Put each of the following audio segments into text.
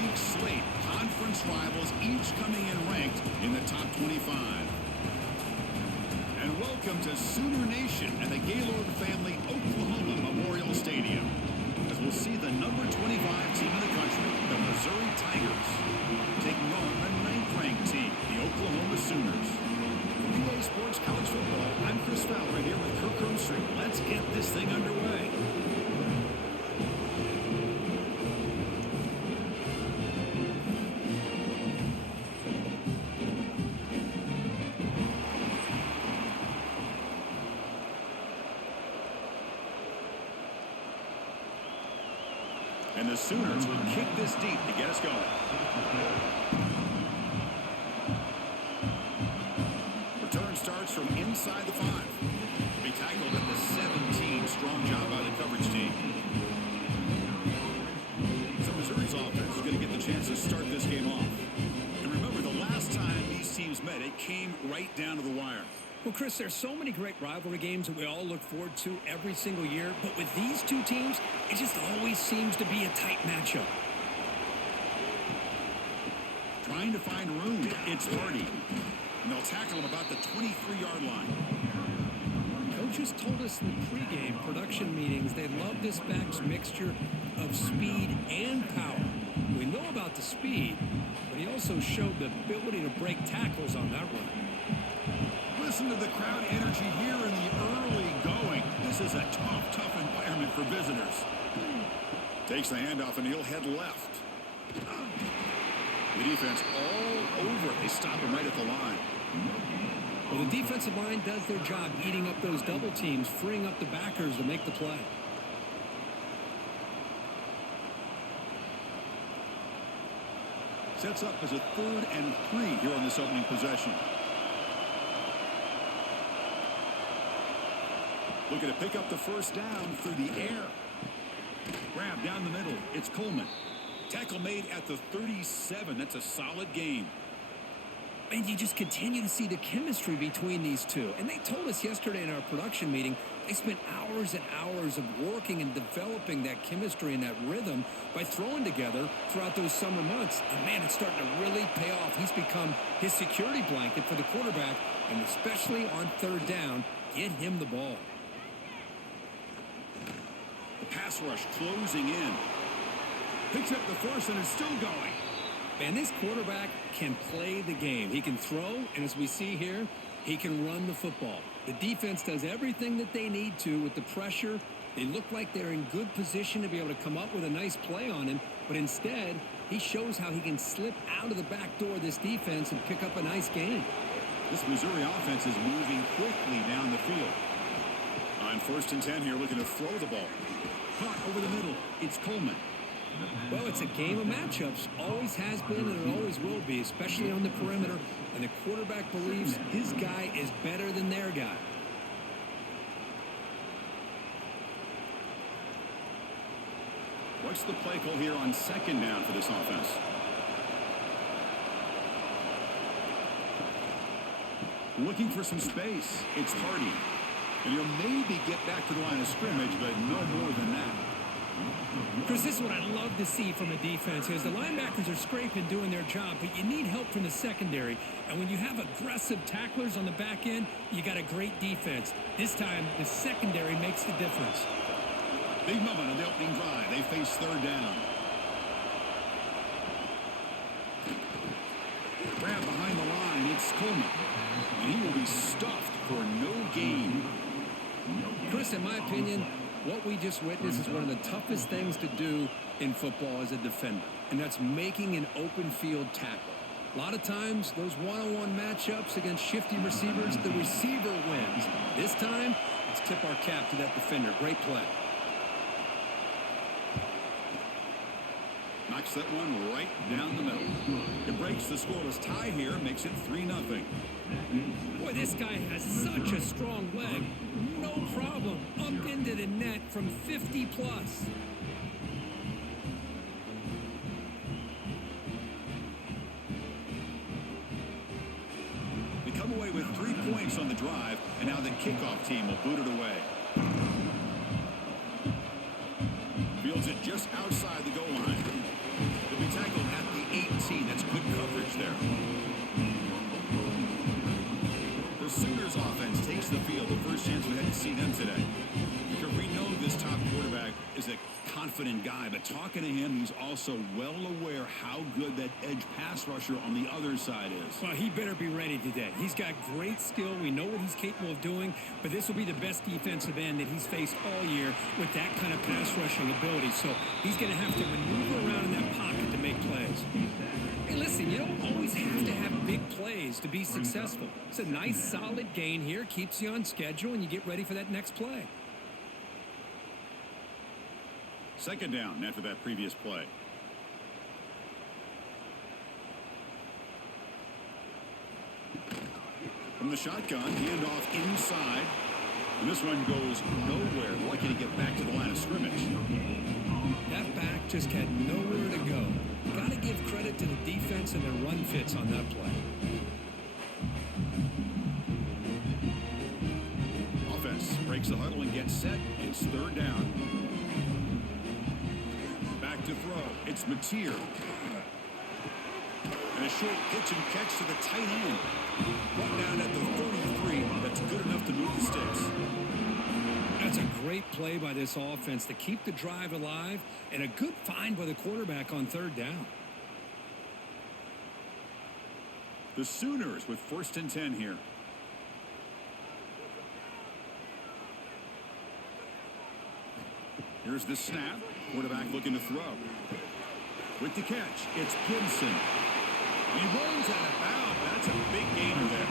week's slate, conference rivals each coming in ranked in the top 25. And welcome to Sooner Nation at the Gaylord Family Oklahoma Memorial Stadium, as we'll see the number 25 team in the country, the Missouri Tigers, taking on the 9th-ranked team, the Oklahoma Sooners. For UA Sports College Football, I'm Chris Fowler here with Kirk Hermstreet. Let's get this thing underway. And the Sooners will kick this deep to get us going. Return starts from inside the 5. To be tackled at the 17. Strong job by the coverage team. So Missouri's offense is going to get the chance to start this game off. And remember, the last time these teams met, it came right down to the wire. Well, Chris, there's so many great rivalry games that we all look forward to every single year. But with these two teams, it just always seems to be a tight matchup. Trying to find room. It's Hardy. And they'll tackle him about the 23-yard line. Coaches told us in the pregame production meetings they love this back's mixture of speed and power. We know about the speed, but he also showed the ability to break tackles on that run. Listen to the crowd energy here in the early going. This is a tough environment for visitors. Takes the handoff and he'll head left. The defense all over. They stop him right at the line. Well, the defensive line does their job eating up those double teams, freeing up the backers to make the play. Sets up as a 3rd and 3 here on this opening possession. Looking to pick up the first down through the air. Grab down the middle. It's Coleman. Tackle made at the 37. That's a solid gain. And you just continue to see the chemistry between these two. And they told us yesterday in our production meeting, they spent hours and hours of working and developing that chemistry and that rhythm by throwing together throughout those summer months. And, man, it's starting to really pay off. He's become his security blanket for the quarterback, and especially on 3rd down, get him the ball. The pass rush closing in. Picks up the first and is still going. Man, this quarterback can play the game. He can throw, and as we see here, he can run the football. The defense does everything that they need to with the pressure. They look like they're in good position to be able to come up with a nice play on him, but instead, he shows how he can slip out of the back door of this defense and pick up a nice gain. This Missouri offense is moving quickly down the field. On 1st and 10 here, looking to throw the ball. Caught over the middle. It's Coleman. Well, it's a game of matchups. Always has been and it always will be, especially on the perimeter. And the quarterback believes his guy is better than their guy. What's the play call here on 2nd down for this offense? Looking for some space. It's Hardy. And he'll maybe get back to the line of scrimmage, but no more than that. Chris, this is what I love to see from a defense is the linebackers are scraping, doing their job, but you need help from the secondary. And when you have aggressive tacklers on the back end, you got a great defense. This time, the secondary makes the difference. Big moment on the opening drive. They face 3rd down. Grab behind the line. It's Coleman. And he will be stuffed for no gain. Chris, in my opinion, what we just witnessed is one of the toughest things to do in football as a defender, and that's making an open field tackle. A lot of times, those one-on-one matchups against shifty receivers, the receiver wins. This time, let's tip our cap to that defender. Great play. Knocks that one right down the middle. It breaks the scoreless tie here, makes it 3-0. Boy, this guy has such a strong leg. No problem. Up into the net from 50 plus. They come away with 3 points on the drive, and now the kickoff team will boot it away. Fields it just outside the goal line. He'll be tackled 19. That's good coverage there. The Sooners offense takes the field. The first chance we had to see them today. Because we know this top quarterback is a confident guy, but talking to him, he's also well aware how good that edge pass rusher on the other side is. Well, he better be ready today. He's got great skill. We know what he's capable of doing, but this will be the best defensive end that he's faced all year with that kind of pass rushing ability. So he's going to have to maneuver around in that pocket to make plays. Hey, listen, you don't always have to have big plays to be successful. It's a nice, solid gain here. Keeps you on schedule, and you get ready for that next play. Second down after that previous play. From the shotgun, handoff inside. And this one goes nowhere. Lucky to get back to the line of scrimmage. That back just had nowhere to go. Got to give credit to the defense and their run fits on that play. Offense breaks the huddle and gets set. It's third down. To throw. It's Mateer. And a short pitch and catch to the tight end. Brought down at the 33. That's good enough to move the sticks. That's a great play by this offense to keep the drive alive, and a good find by the quarterback on third down. The Sooners with 1st and 10 here. Here's the snap. Quarterback looking to throw. With the catch, it's Gibson. He rolls out of bounds. That's a big gainer there.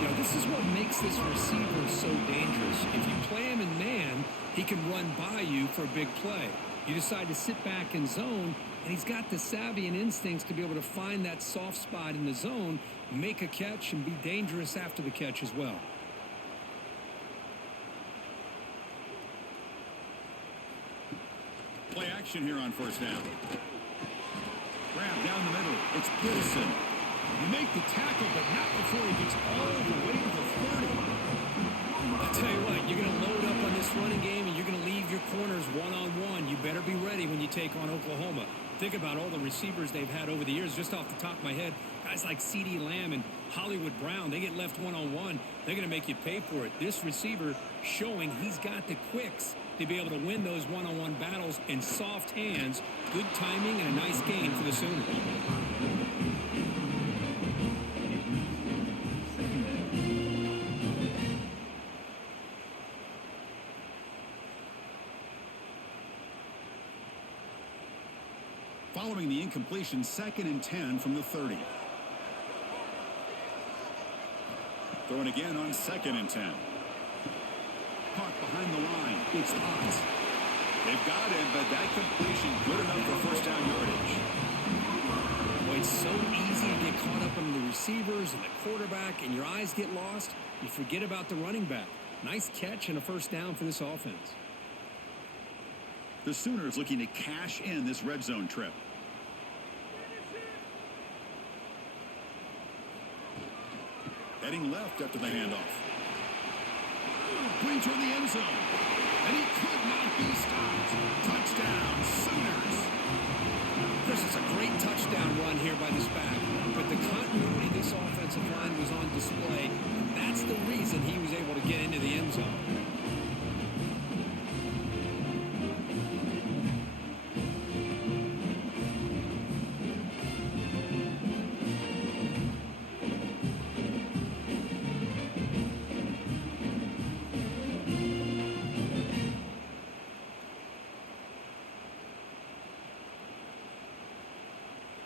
You know, this is what makes this receiver so dangerous. If you play him in man, he can run by you for a big play. You decide to sit back in zone, and he's got the savvy and instincts to be able to find that soft spot in the zone, make a catch, and be dangerous after the catch as well. Play action here on 1st down. Grab down the middle. It's Pilson. You make the tackle, but not before he gets all the way to the 30. I'll tell you what, you're going to load up on this running game, and you're going to leave your corners one-on-one. You better be ready when you take on Oklahoma. Think about all the receivers they've had over the years. Just off the top of my head, guys like CeeDee Lamb and Hollywood Brown, they get left one-on-one. They're going to make you pay for it. This receiver showing he's got the quicks to be able to win those one-on-one battles in soft hands. Good timing and a nice gain for the Sooners. Following the incompletion, 2nd and 10 from the 30. Throwing again on 2nd and 10. Caught behind the line. It's Potts. They've got him, but that completion good enough for 1st down yardage. Boy, it's so easy to get caught up in the receivers and the quarterback, and your eyes get lost. You forget about the running back. Nice catch and a 1st down for this offense. The Sooners looking to cash in this red zone trip. Heading left after the handoff. Brings toward the end zone. And he could not be stopped. Touchdown, Sooners. Chris, it's a great touchdown run here by this back. But the continuity of this offensive line was on display. That's the reason he was able to get into the end zone.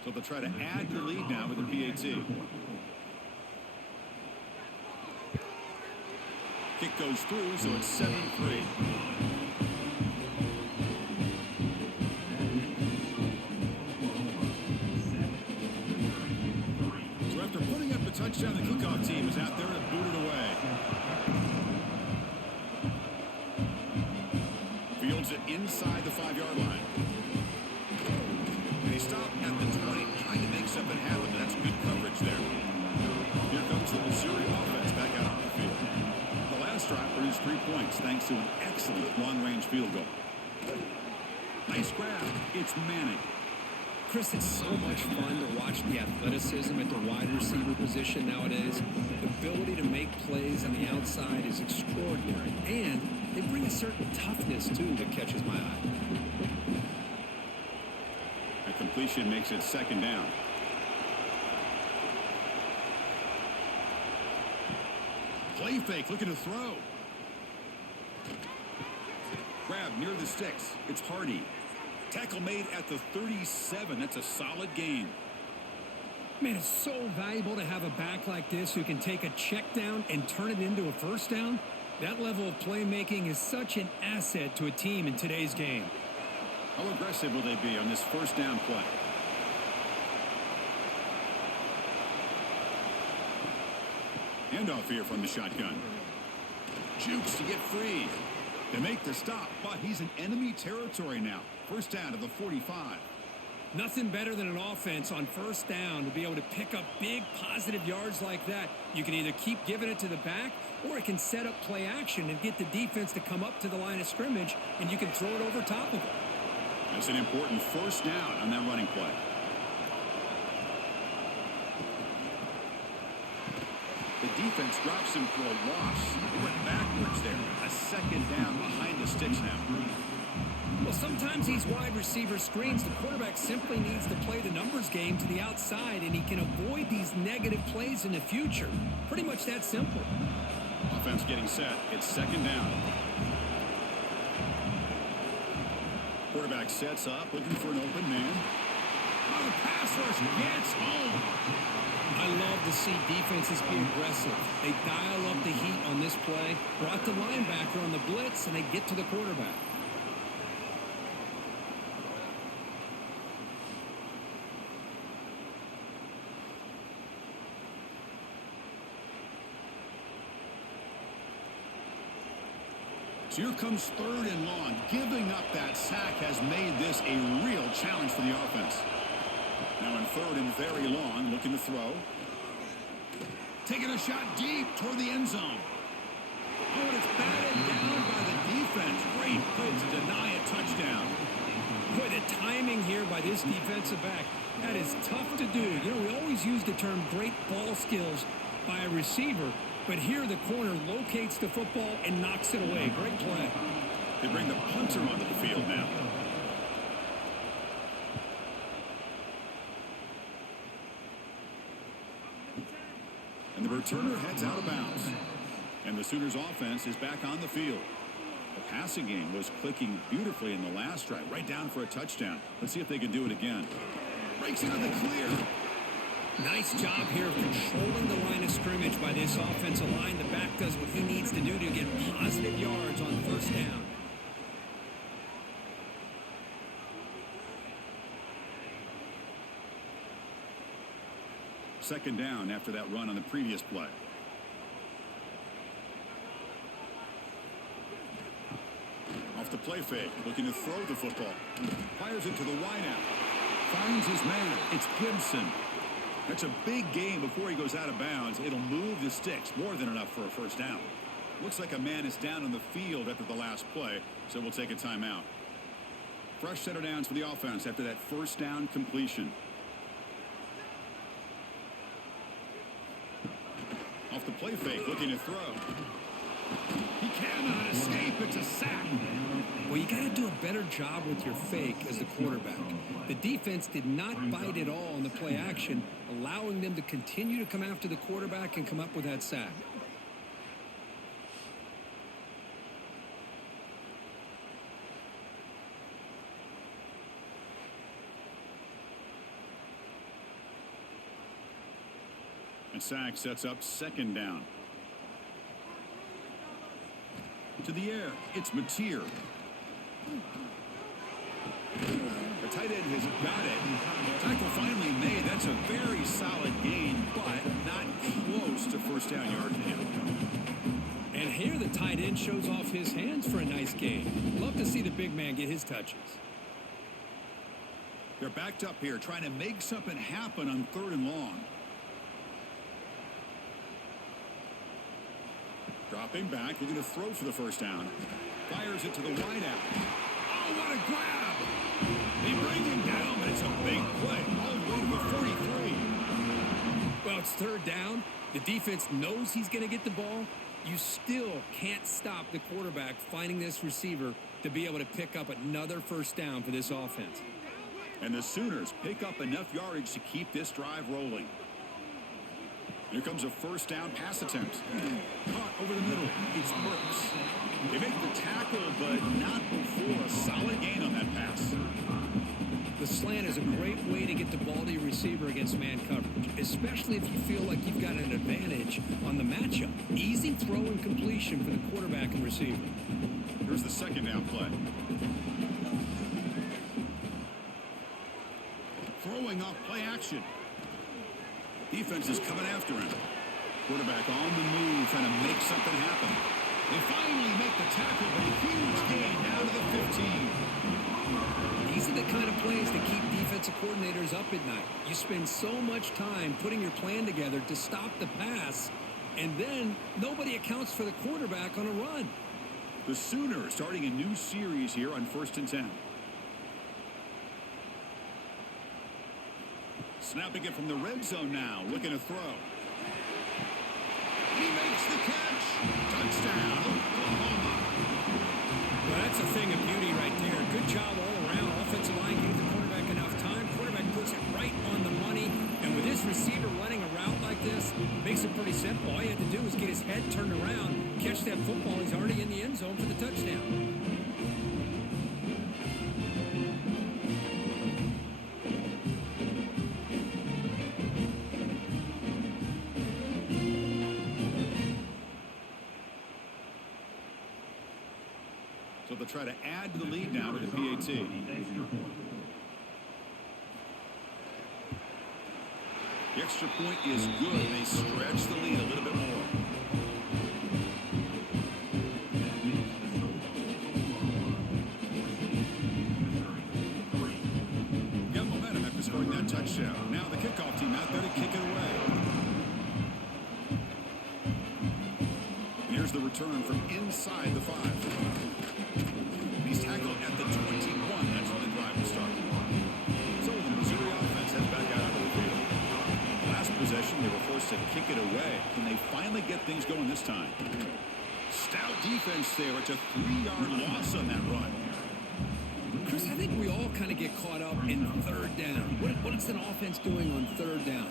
So they'll try to add the lead now with the PAT. Kick goes through, so it's 7-3. So after putting up a touchdown, the kickoff team is out there to boot it away. Fields it inside the 5-yard line. They stop at the 20, trying to make something happen, but that's good coverage there. Here comes the Missouri offense back out on the field. The last drive produced 3 points thanks to an excellent long-range field goal. Nice grab. It's Manning. Chris, it's so much fun to watch the athleticism at the wide receiver position nowadays. The ability to make plays on the outside is extraordinary, and they bring a certain toughness, too, that catches my eye. A completion makes it second down. Play fake, looking to throw. Grab near the sticks. It's Hardy. Tackle made at the 37. That's a solid gain. Man, it's so valuable to have a back like this who can take a check down and turn it into a first down. That level of playmaking is such an asset to a team in today's game. How aggressive will they be on this first down play? Handoff here from the shotgun. Jukes to get free. They make the stop, but he's in enemy territory now. First down to the 45. Nothing better than an offense on first down to be able to pick up big positive yards like that. You can either keep giving it to the back, or it can set up play action and get the defense to come up to the line of scrimmage, and you can throw it over top of it. That's an important first down on that running play. The defense drops him for a loss. He went backwards there. A second down behind the sticks now. Well, sometimes these wide receiver screens, the quarterback simply needs to play the numbers game to the outside, and he can avoid these negative plays in the future. Pretty much that simple. Offense getting set. It's second down. Quarterback sets up, looking for an open man. Oh, the pass rush gets home. I love to see defenses be aggressive. They dial up the heat on this play, brought the linebacker on the blitz, and they get to the quarterback. So here comes third and long. Giving up that sack has made this a real challenge for the offense. Now in third and very long, looking to throw. Taking a shot deep toward the end zone. Oh, and it's batted down by the defense. Great play to deny a touchdown. Boy, the timing here by this defensive back, that is tough to do. You know, we always use the term great ball skills by a receiver, but here the corner locates the football and knocks it away. Great play. They bring the punter onto the field now. And the returner heads out of bounds. And the Sooners offense is back on the field. The passing game was clicking beautifully in the last drive, right down for a touchdown. Let's see if they can do it again. Breaks into the clear. Nice job here of controlling the line of scrimmage by this offensive line. The back does what he needs to do to get positive yards on first down. Second down after that run on the previous play. Off the play fake, looking to throw the football. Fires it to the wideout. Finds his man. It's Gibson. That's a big gain before he goes out of bounds. It'll move the sticks, more than enough for a first down. Looks like a man is down on the field after the last play, so we'll take a timeout. Fresh set of downs for the offense after that first down completion. Off the play fake, looking to throw. He cannot escape. It's a sack. Well, you got to do a better job with your fake as the quarterback. The defense did not bite at all on the play action, allowing them to continue to come after the quarterback and come up with that sack. And sack sets up second down. To the air, it's Mateer. The tight end has got it. Tackle finally made. That's a very solid gain, but not close to first down yard to him. And here the tight end shows off his hands for a nice gain. Love to see the big man get his touches. They're backed up here, trying to make something happen on third and long. Dropping back, looking to throw for the first down. Fires it to the wideout. Oh, what a grab! They bring him down, but it's a big play. All the way to the 43. Well, it's third down. The defense knows he's going to get the ball. You still can't stop the quarterback finding this receiver to be able to pick up another first down for this offense. And the Sooners pick up enough yardage to keep this drive rolling. Here comes a first down pass attempt. Caught over the middle. It's Burks. They make the tackle, but not before a solid gain on that pass. The slant is a great way to get the ball to your receiver against man coverage, especially if you feel like you've got an advantage on the matchup. Easy throw and completion for the quarterback and receiver. Here's the second down play. Throwing off play action. Defense is coming after him. Quarterback on the move, trying to make something happen. They finally make the tackle, but a huge gain down to the 15. These are the kind of plays that keep defensive coordinators up at night. You spend so much time putting your plan together to stop the pass, and then nobody accounts for the quarterback on a run. The Sooners starting a new series here on 1st and 10. Snapping it from the red zone now, looking to throw. He makes the catch. Touchdown, Oklahoma. Well, that's a thing of beauty right there. Good job all around. Offensive line gave the quarterback enough time. Quarterback puts it right on the money. And with this receiver running a route like this, makes it pretty simple. All you had to do was get his head turned around, catch that football. He's already in the end zone for the touchdown. So they'll try to add to the lead now with the PAT. The extra point is good. They stretch the lead a little bit more. Got momentum after scoring that touchdown. Now the kickoff team out there to kick it away. And here's the return from inside the 5. He's tackled at the 21. That's when the drive will start. So the Missouri offense heads back out onto the field. Last possession, they were forced to kick it away. Can they finally get things going this time? Stout defense there. It's a 3-yard loss on that run. Chris, I think we all kind of get caught up in third down. What is an offense doing on third down?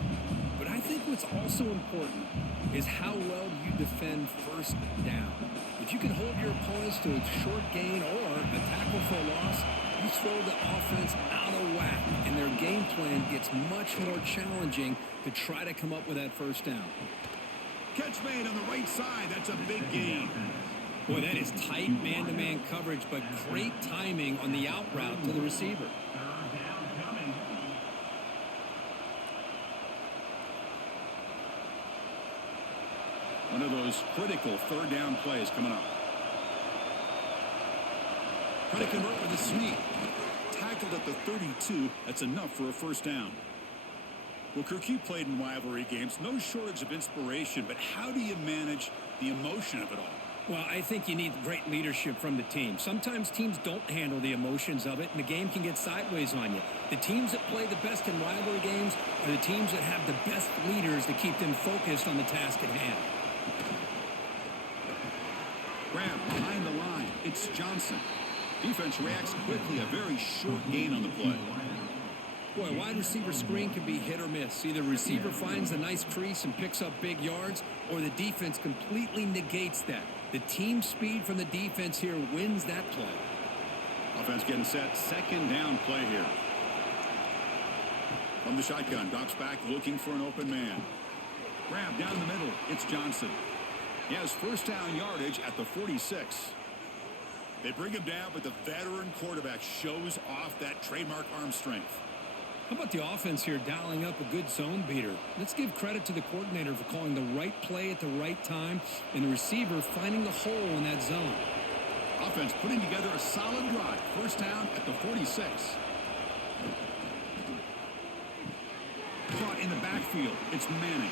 But I think what's also important is how well you defend first down. If you can hold your opponents to a short gain or a tackle for a loss, you throw the offense out of whack, and their game plan gets much more challenging to try to come up with that first down. Catch made on the right side. That's a big gain. Boy, that is tight man-to-man coverage, but great timing on the out route to the receiver. One of those critical third down plays coming up. Trying to convert with a sneak. Tackled at the 32. That's enough for a first down. Well, Kirk, you played in rivalry games. No shortage of inspiration, but how do you manage the emotion of it all? Well, I think you need great leadership from the team. Sometimes teams don't handle the emotions of it, and the game can get sideways on you. The teams that play the best in rivalry games are the teams that have the best leaders to keep them focused on the task at hand. Grab behind the line. It's Johnson. Defense reacts quickly. A very short gain on the play. Boy, wide receiver screen can be hit or miss. Either receiver finds a nice crease and picks up big yards, or the defense completely negates that. The team speed from the defense here wins that play. Offense getting set. Second down play here. From the shotgun, drops back looking for an open man. Grab down the middle. It's Johnson. He has first down yardage at the 46. They bring him down, but the veteran quarterback shows off that trademark arm strength. How about the offense here dialing up a good zone beater? Let's give credit to the coordinator for calling the right play at the right time and the receiver finding the hole in that zone. Offense putting together a solid drive. First down at the 46. Caught in the backfield. It's Manning.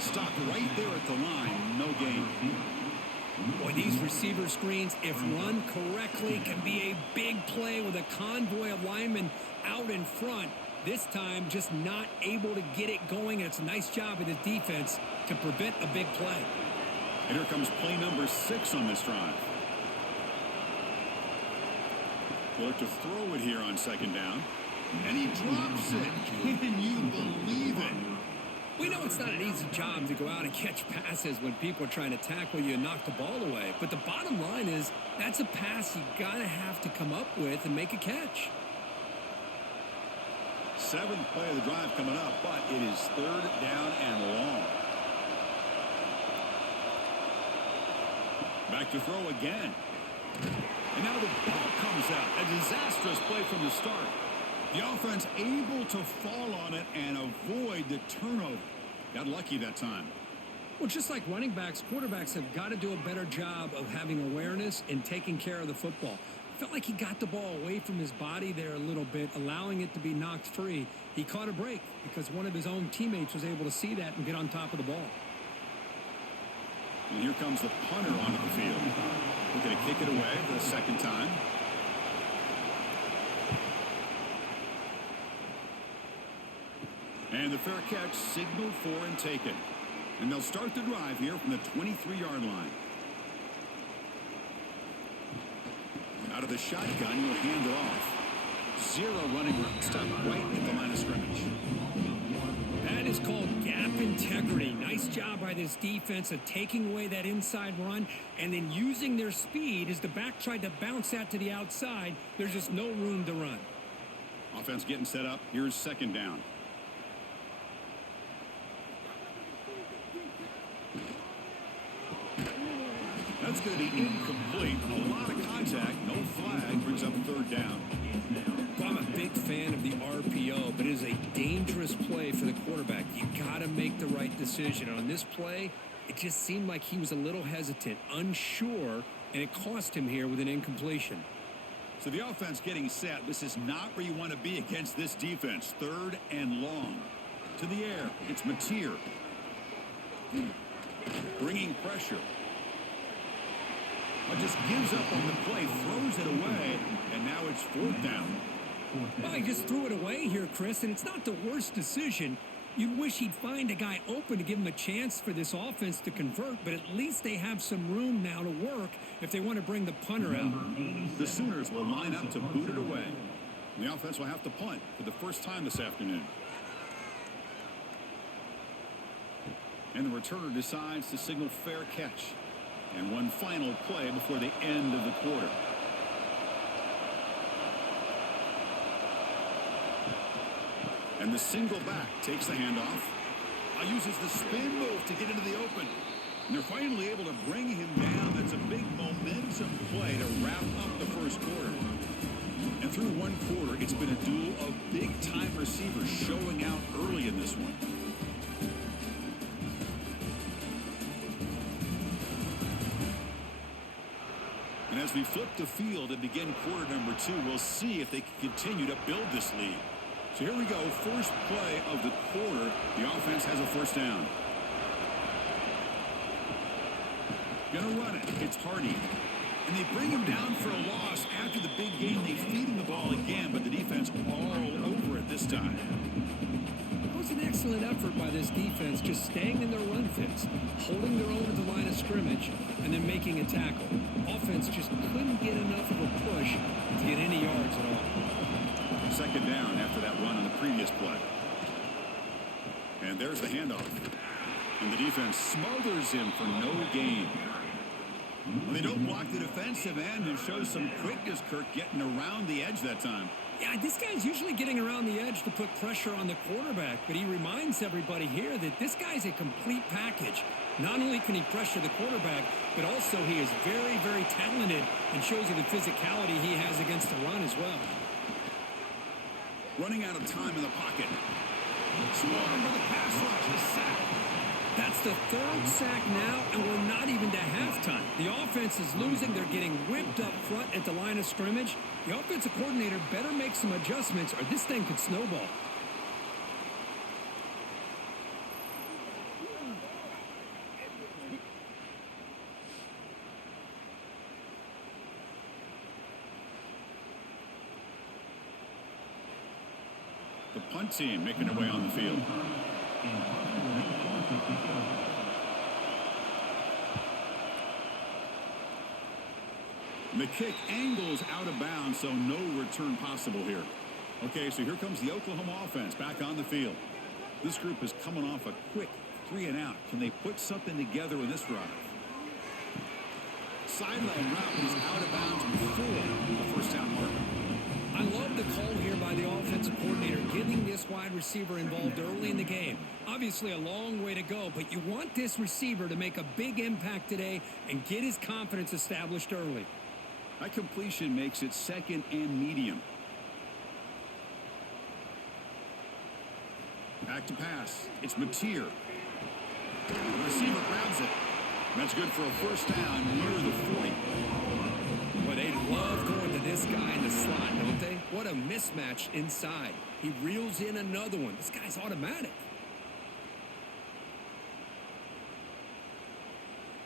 Stopped right there at the line. No gain. Boy, these receiver screens, if run correctly, can be a big play with a convoy of linemen out in front. This time, just not able to get it going, and it's a nice job of the defense to prevent a big play. And here comes play number 6 on this drive. We'll look to throw it here on second down. And he drops it. Can you believe it? We know it's not an easy job to go out and catch passes when people are trying to tackle you and knock the ball away. But the bottom line is that's a pass you got to have to come up with and make a catch. 7th play of the drive coming up, but it is 3rd down and long. Back to throw again. And now the ball comes out. A disastrous play from the start. The offense able to fall on it and avoid the turnover. Got lucky that time. Well, just like running backs, quarterbacks have got to do a better job of having awareness and taking care of the football. Felt like he got the ball away from his body there a little bit, allowing it to be knocked free. He caught a break because one of his own teammates was able to see that and get on top of the ball. And here comes the punter onto the field. Looking to kick it away for the second time. And the fair catch signaled for and taken. And they'll start the drive here from the 23-yard line. Out of the shotgun, he'll hand it off. 0 running room. Stop right at the line of scrimmage. That is called gap integrity. Nice job by this defense of taking away that inside run and then using their speed as the back tried to bounce that to the outside. There's just no room to run. Offense getting set up. Here's second down. That's going to be incomplete. A lot of contact. No flag. Brings up 3rd down. Well, I'm a big fan of the RPO, but it is a dangerous play for the quarterback. You got to make the right decision. On this play, it just seemed like he was a little hesitant, unsure, and it cost him here with an incompletion. So the offense getting set. This is not where you want to be against this defense. 3rd and long. To the air. It's Mateer. Bringing pressure. But just gives up on the play, throws it away, and now it's 4th down. Well, he just threw it away here, Chris, and it's not the worst decision. You'd wish he'd find a guy open to give him a chance for this offense to convert, but at least they have some room now to work if they want to bring the punter out. The Sooners will line up to boot it away. The offense will have to punt for the first time this afternoon. And the returner decides to signal fair catch. And one final play before the end of the quarter. And the single back takes the handoff. Uses the spin move to get into the open. And they're finally able to bring him down. That's a big momentum play to wrap up the first quarter. And through one quarter, it's been a duel of big-time receivers showing out early in this one. And as we flip the field and begin quarter number 2, we'll see if they can continue to build this lead. So here we go, first play of the quarter. The offense has a first down. Gonna run it. It's Hardy. And they bring him down for a loss. After the big game, they feed him the ball again, but the defense all over it this time. That was an excellent effort by this defense, just staying in their run fits, holding their own at the line of scrimmage, and then making a tackle. Offense just couldn't get enough of a push to get any yards at all. Second down after that run on the previous play. And there's the handoff. And the defense smothers him for no gain. Well, they don't block the defensive end and show some quickness, Kirk, getting around the edge that time. Yeah, this guy's usually getting around the edge to put pressure on the quarterback, but he reminds everybody here that this guy's a complete package. Not only can he pressure the quarterback, but also he is very, very talented and shows you the physicality he has against the run as well. Running out of time in the pocket. Swarmed with a pass rush, a sack. That's the 3rd sack now, and we're not even to halftime. The offense is losing. They're getting whipped up front at the line of scrimmage. The offensive coordinator better make some adjustments or this thing could snowball. punt team making their way on the field. The kick angles out of bounds, so no return possible here. Okay, so here comes the Oklahoma offense back on the field. This group is coming off a quick 3-and-out. Can they put something together in this drive? Sideline route is out of bounds before the first down marker. I love the call here by the offensive coordinator, getting this wide receiver involved early in the game. Obviously a long way to go, but you want this receiver to make a big impact today and get his confidence established early. That completion makes it second and medium. Back to pass. It's Mateer. The receiver grabs it. That's good for a first down near the 40. Boy, they love going to this guy in the slot, don't they? What a mismatch inside. He reels in another one. This guy's automatic.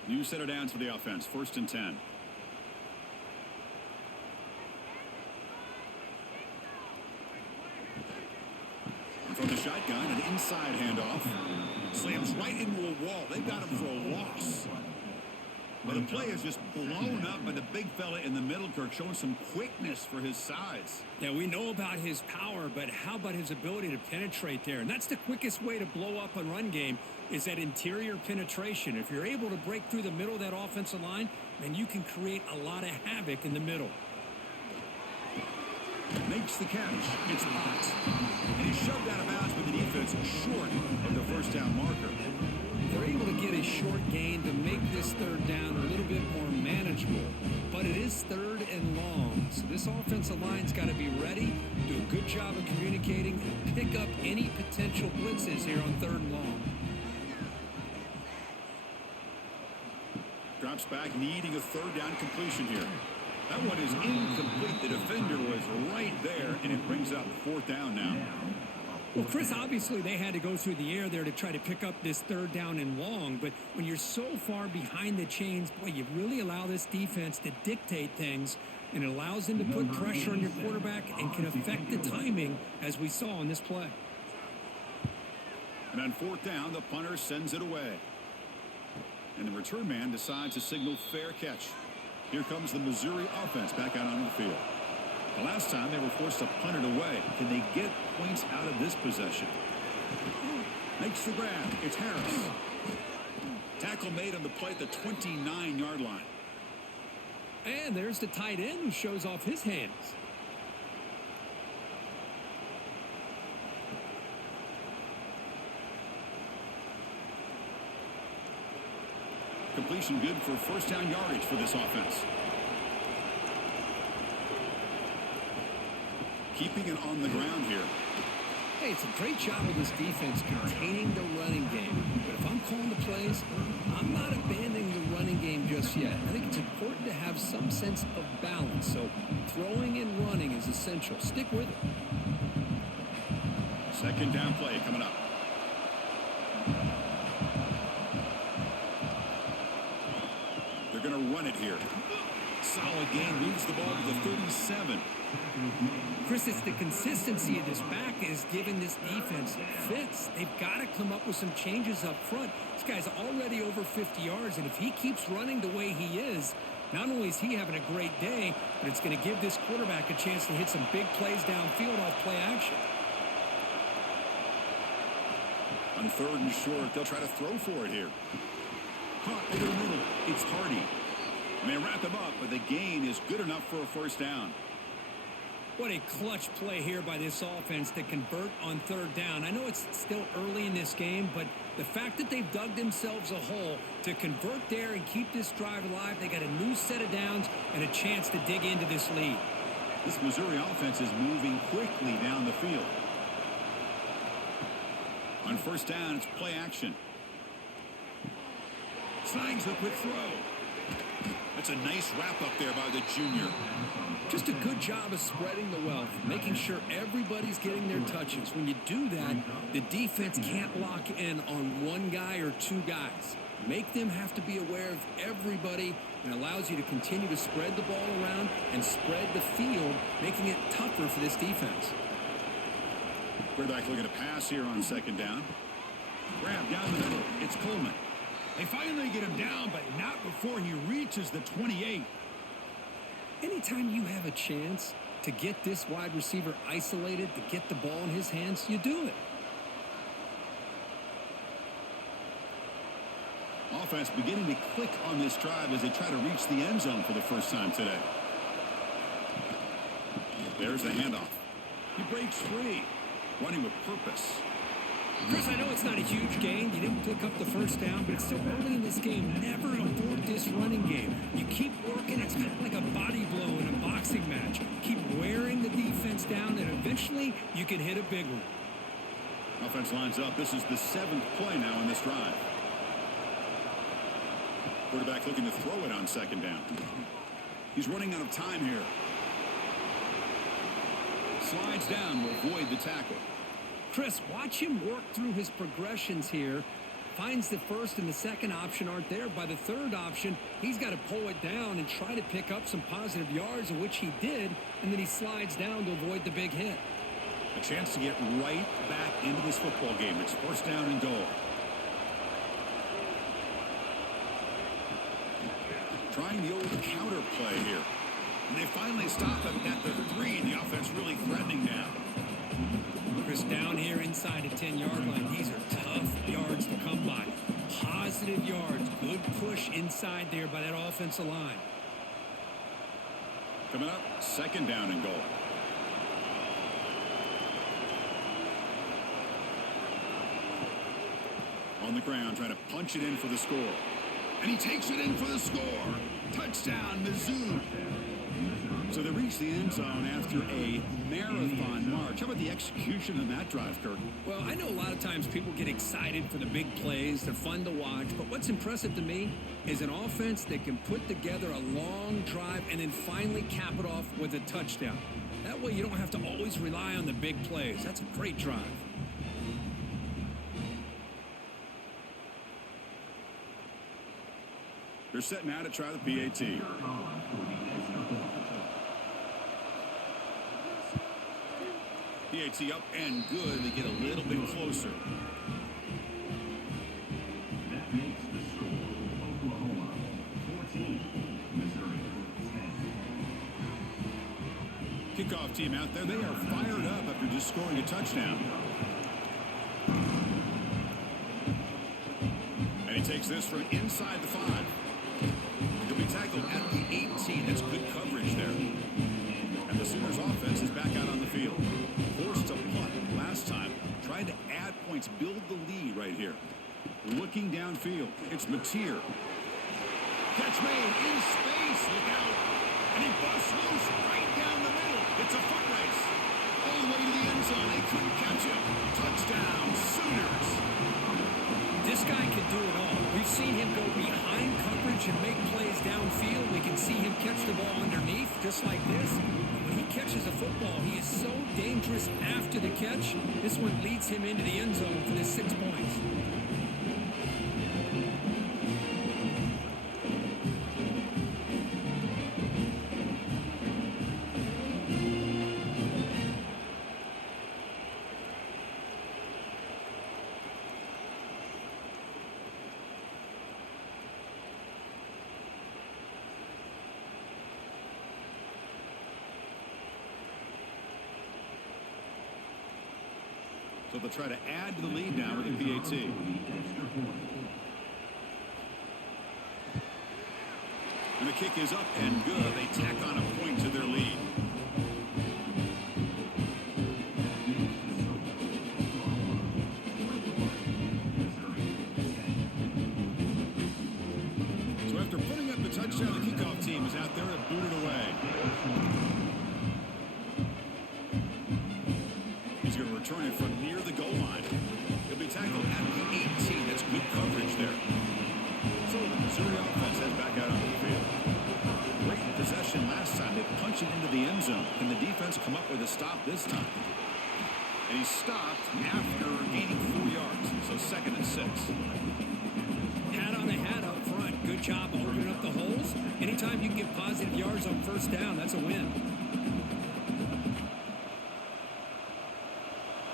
New set of downs for the offense. 1st and 10. From the shotgun, an inside handoff. Slams right into a wall. They've got him for a loss. But the play is just blown up by the big fella in the middle, Kirk, showing some quickness for his size. Yeah, we know about his power, but how about his ability to penetrate there? And that's the quickest way to blow up a run game, is that interior penetration. If you're able to break through the middle of that offensive line, then you can create a lot of havoc in the middle. Makes the catch. It's Potts. And he's shoved out of bounds with the defense short of the first down marker. They're able to get a short gain to make this third down a little bit more manageable. But it is 3rd and long. So this offensive line's got to be ready, do a good job of communicating, and pick up any potential blitzes here on 3rd and long. Drops back, needing a 3rd down completion here. That one is incomplete. The defender was right there, and it brings up 4th down now. Well, Chris, obviously they had to go through the air there to try to pick up this 3rd down and long, but when you're so far behind the chains, boy, you really allow this defense to dictate things, and it allows them to put pressure on your quarterback and can affect the timing, as we saw in this play. And on 4th down, the punter sends it away. And the return man decides to signal fair catch. Here comes the Missouri offense back out on the field. The last time they were forced to punt it away. Can they get points out of this possession? Makes the grab. It's Harris. Tackle made on the play at the 29-yard line. And there's the tight end who shows off his hands. Completion good for 1st down yardage for this offense. Keeping it on the ground here. Hey, it's a great job of this defense containing the running game. But if I'm calling the plays, I'm not abandoning the running game just yet. I think it's important to have some sense of balance. So throwing and running is essential. Stick with it. 2nd down play coming up. They're going to run it here. Solid gain, moves the ball to the 37. Chris, it's the consistency of this back is giving this defense fits. They've got to come up with some changes up front. This guy's already over 50 yards, and if he keeps running the way he is, not only is he having a great day, but it's going to give this quarterback a chance to hit some big plays downfield off play action. On 3rd and short, they'll try to throw for it here. Caught over the middle. It's Hardy. And they wrap him up, but the gain is good enough for a 1st down. What a clutch play here by this offense to convert on 3rd down. I know it's still early in this game, but the fact that they've dug themselves a hole to convert there and keep this drive alive, they got a new set of downs and a chance to dig into this lead. This Missouri offense is moving quickly down the field. On 1st down, it's play action. Slides the quick throw. That's a nice wrap up there by the junior. Just a good job of spreading the wealth, making sure everybody's getting their touches. When you do that, the defense can't lock in on one guy or 2 guys. Make them have to be aware of everybody, and allows you to continue to spread the ball around and spread the field, making it tougher for this defense. Quarterback looking to pass here on second down. Grab down the middle. It's Coleman. They finally get him down, but not before he reaches the 28. Anytime you have a chance to get this wide receiver isolated, to get the ball in his hands, you do it. Offense beginning to click on this drive as they try to reach the end zone for the first time today. There's the handoff. He breaks free, running with purpose. Chris, I know it's not a huge gain. You didn't pick up the first down, but it's still early in this game. Never abort this running game. You keep working. It's kind of like a body blow in a boxing match. Keep wearing the defense down, and eventually you can hit a big one. Offense lines up. This is the 7th play now in this drive. Quarterback looking to throw it on second down. He's running out of time here. Slides down to avoid the tackle. Chris, watch him work through his progressions here. Finds the first and the second option aren't there. By the third option, he's got to pull it down and try to pick up some positive yards, which he did, and then he slides down to avoid the big hit. A chance to get right back into this football game. It's first down and goal. Trying the old counter play here. And they finally stop him at the 3. The offense really threatening now. Chris, down here inside the 10-yard line, these are tough yards to come by. Positive yards. Good push inside there by that offensive line. Coming up, second down and goal. On the ground, trying to punch it in for the score. And he takes it in for the score. Touchdown, Mizzou. So they reach the end zone after a marathon march. How about the execution in that drive, Kirk? Well, I know a lot of times people get excited for the big plays. They're fun to watch. But what's impressive to me is an offense that can put together a long drive and then finally cap it off with a touchdown. That way you don't have to always rely on the big plays. That's a great drive. They're set now to try the PAT. PAT up and good. They get a little bit closer. That makes the score Oklahoma 14, Missouri 10. Kickoff team out there. They are fired up after just scoring a touchdown. And he takes this from inside the 5. He'll be tackled at the 18. That's good coverage there. And the Sooners offense is back out on the field. Forced to punt last time. Trying to add points, build the lead right here. Looking downfield. It's Mateer. Catch made in space. Look out. And he busts loose right down the middle. It's a foot race. All the way to the end zone. They couldn't catch him. Touchdown, Sooners. This guy can do it all. We've seen him go behind coverage and make plays downfield. We can see him catch the ball underneath, just like this. And when he catches a football, he is so dangerous after the catch. This one leads him into the end zone for the 6 points. So they'll try to add to the lead now with the PAT. And the kick is up and good. They tack on a point to their lead. So after putting up the touchdown, the kickoff team is out there and booted away. He's going to return it from near the goal line. He'll be tackled at the 18. That's good coverage there. So the Missouri offense heads back out on the field. Great possession last time. They punch it into the end zone. Can the defense come up with a stop this time? And he stopped after gaining 4 yards. So 2nd and 6. Hat on a hat up front. Good job opening up the holes. Anytime you can get positive yards on first down, that's a win.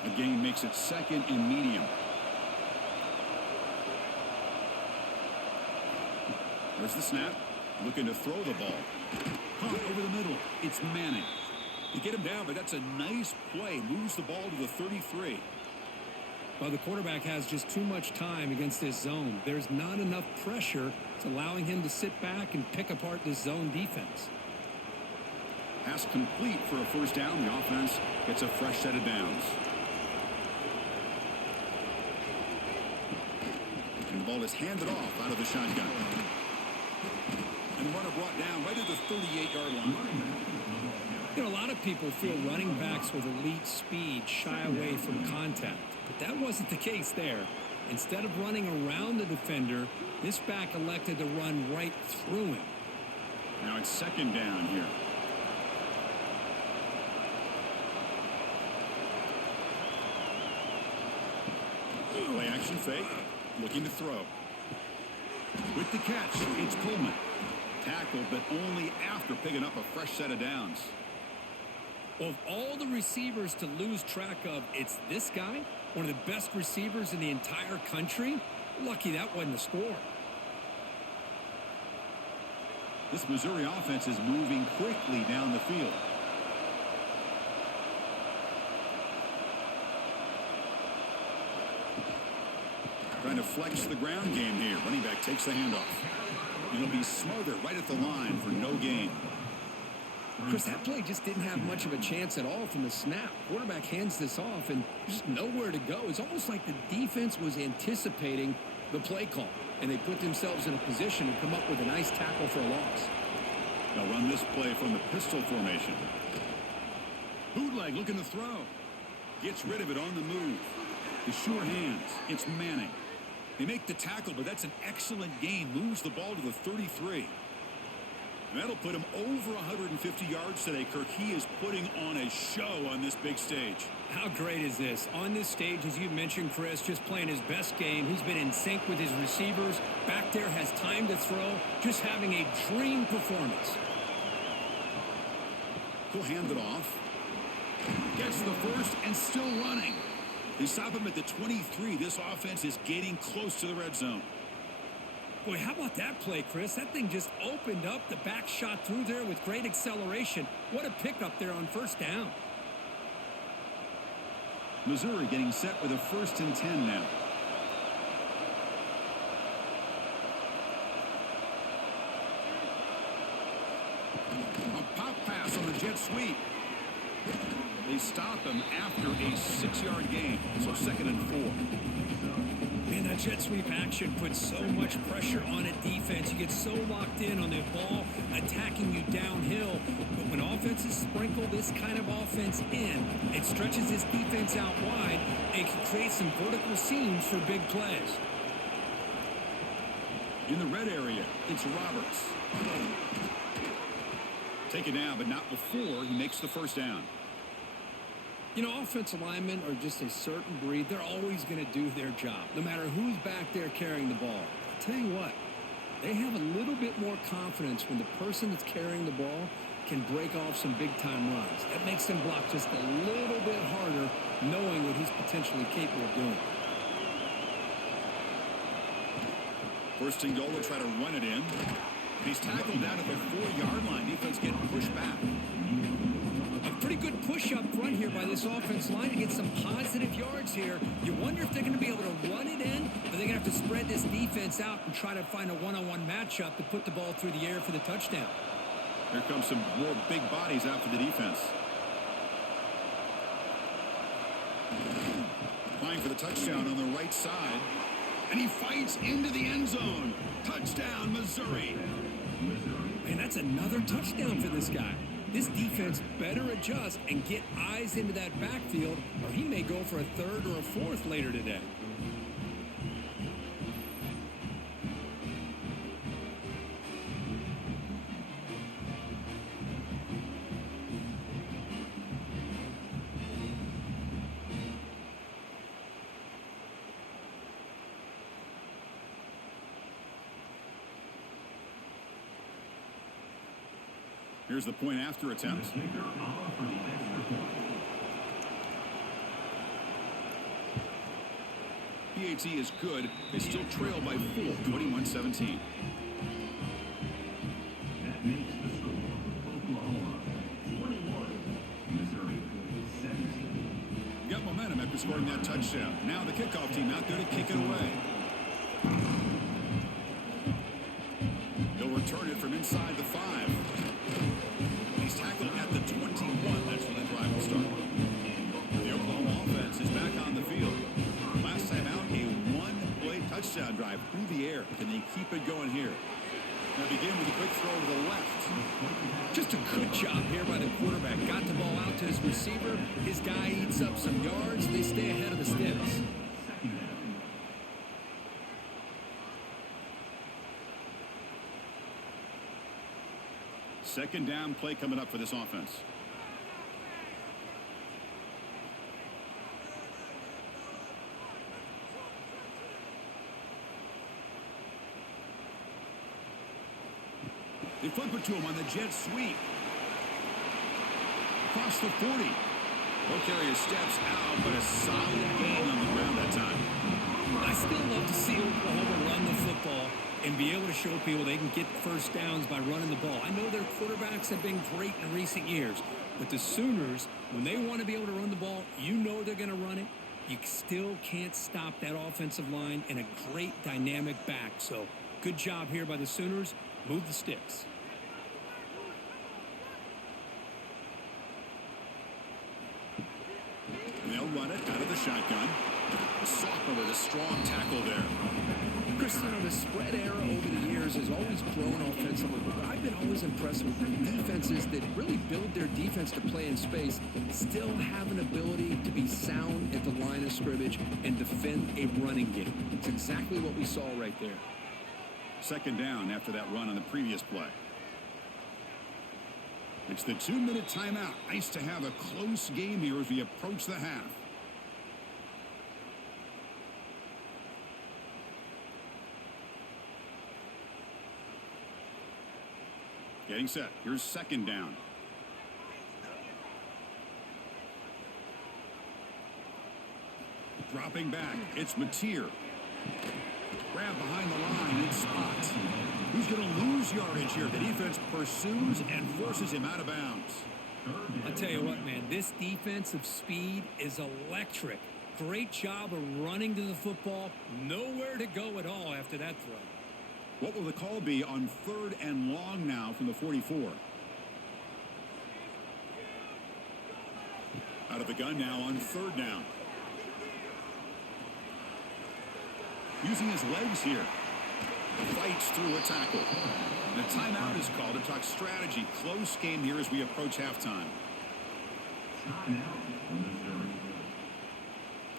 A gain makes it 2nd and medium. There's the snap. Looking to throw the ball. Caught over the middle. It's Manning. You get him down, but that's a nice play. Moves the ball to the 33. Well, the quarterback has just too much time against this zone. There's not enough pressure. It's allowing him to sit back and pick apart this zone defense. Pass complete for a first down. The offense gets a fresh set of downs. And the ball is handed off out of the shotgun. And runner brought down right at the 38-yard line. You know, a lot of people feel running backs with elite speed shy away from contact. But that wasn't the case there. Instead of running around the defender, this back elected to run right through him. Now it's 2nd down here. Play action fake. Looking to throw. With the catch, it's Coleman. Tackled, but only after picking up a fresh set of downs. Of all the receivers to lose track of, it's this guy, one of the best receivers in the entire country. Lucky that wasn't a score. This Missouri offense is moving quickly down the field. Trying to flex the ground game here. Running back takes the handoff. It'll be smothered right at the line for no gain. Chris, that play just didn't have much of a chance at all from the snap. Quarterback hands this off and just nowhere to go. It's almost like the defense was anticipating the play call, and they put themselves in a position to come up with a nice tackle for a loss. They'll run this play from the pistol formation. Bootleg looking to throw. Gets rid of it on the move. The sure hands. It's Manning. They make the tackle, but that's an excellent gain. Moves the ball to the 33. And that'll put him over 150 yards today, Kirk. He is putting on a show on this big stage. How great is this? On this stage, as you mentioned, Chris, just playing his best game. He's been in sync with his receivers. Back there, has time to throw. Just having a dream performance. He'll hand it off. Gets the first and still running. They stop him at the 23. This offense is getting close to the red zone. Boy, how about that play, Chris? That thing just opened up. The back shot through there with great acceleration. What a pickup there on first down. Missouri getting set with a 1st and 10 now. A pop pass on the jet sweep. They stop him after a 6-yard gain, so 2nd and 4. Man, that jet sweep action puts so much pressure on a defense. You get so locked in on the ball attacking you downhill. But when offenses sprinkle this kind of offense in, it stretches this defense out wide and can create some vertical seams for big plays. In the red area, it's Roberts. Take it down, but not before he makes the first down. You know, offensive linemen are just a certain breed. They're always going to do their job, no matter who's back there carrying the ball. I'll tell you what, they have a little bit more confidence when the person that's carrying the ball can break off some big-time runs. That makes them block just a little bit harder, knowing what he's potentially capable of doing. First and goal, they'll try to run it in. He's tackled down at the 4-yard line. Defense getting pushed back. Pretty good push up front here by this offense line to get some positive yards here. You wonder if they're going to be able to run it in, or they're going to have to spread this defense out and try to find a one-on-one matchup to put the ball through the air for the touchdown. Here comes some more big bodies out for the defense. Applying for the touchdown on the right side. And he fights into the end zone. Touchdown, Missouri. Man, that's another touchdown for this guy. This defense better adjust and get eyes into that backfield, or he may go for a 3rd or a 4th later today. Here's the point after attempt. PAT is good. They still trail by 4, 21-17. That makes the score Oklahoma 21, Missouri 17. Got momentum after scoring that touchdown. Now the kickoff team out there to kick it away. They'll return it from inside the 5. He's tackled at the 21. That's when the drive will start. The Oklahoma offense is back on the field. Last time out, a one-play touchdown drive through the air. Can they keep it going here? Now begin with a quick throw to the left. Just a good job here by the quarterback. Got the ball out to his receiver. His guy eats up some yards. They stay ahead of the sticks. Second down play coming up for this offense. They flip it to him on the jet sweep. Across the 40. Ball carrier steps out, but a solid gain on the ground that time. I still love to see Oklahoma run the football and be able to show people they can get first downs by running the ball. I know their quarterbacks have been great in recent years, but the Sooners, when they want to be able to run the ball, you know they're going to run it. You still can't stop that offensive line and a great dynamic back. So good job here by the Sooners. Move the sticks. They'll run it out of the shotgun. Socker with a strong tackle there. Chris, you know, the spread era over the years has always grown offensively, but I've been always impressed with defenses that really build their defense to play in space, still have an ability to be sound at the line of scrimmage and defend a running game. It's exactly what we saw right there. Second down after that run on the previous play. It's the 2-minute timeout. Nice to have a close game here as we approach the half. Getting set. Here's second down. Dropping back. It's Mateer. Grab behind the line in spot. Who's going to lose yardage here? The defense pursues and forces him out of bounds. I tell you what, man, this defensive speed is electric. Great job of running to the football. Nowhere to go at all after that throw. What will the call be on 3rd and long now from the 44? Out of the gun now on 3rd down. Using his legs here. Fights through a tackle. And a timeout is called to talk strategy. Close game here as we approach halftime.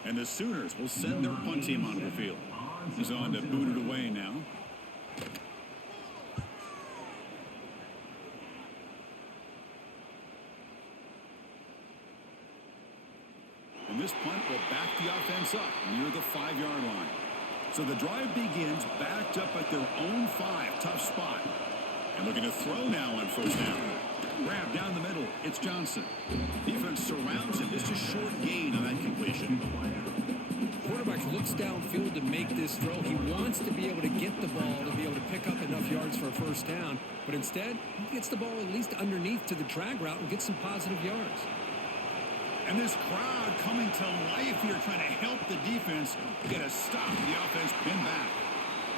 And the Sooners will send their punt team onto the field. He's on to boot it away now. And this punt will back the offense up near the 5-yard line. So the drive begins backed up at their own 5. Tough spot. And looking to throw now on 1st down. Grab down the middle. It's Johnson. Defense surrounds him. Just a short gain on that completion. Quarterback looks downfield to make this throw. He wants to be able to get the ball to be able to pick up enough yards for a 1st down. But instead, he gets the ball at least underneath to the drag route and gets some positive yards. And this crowd coming to life here, trying to help the defense get a stop. The offense pinned back.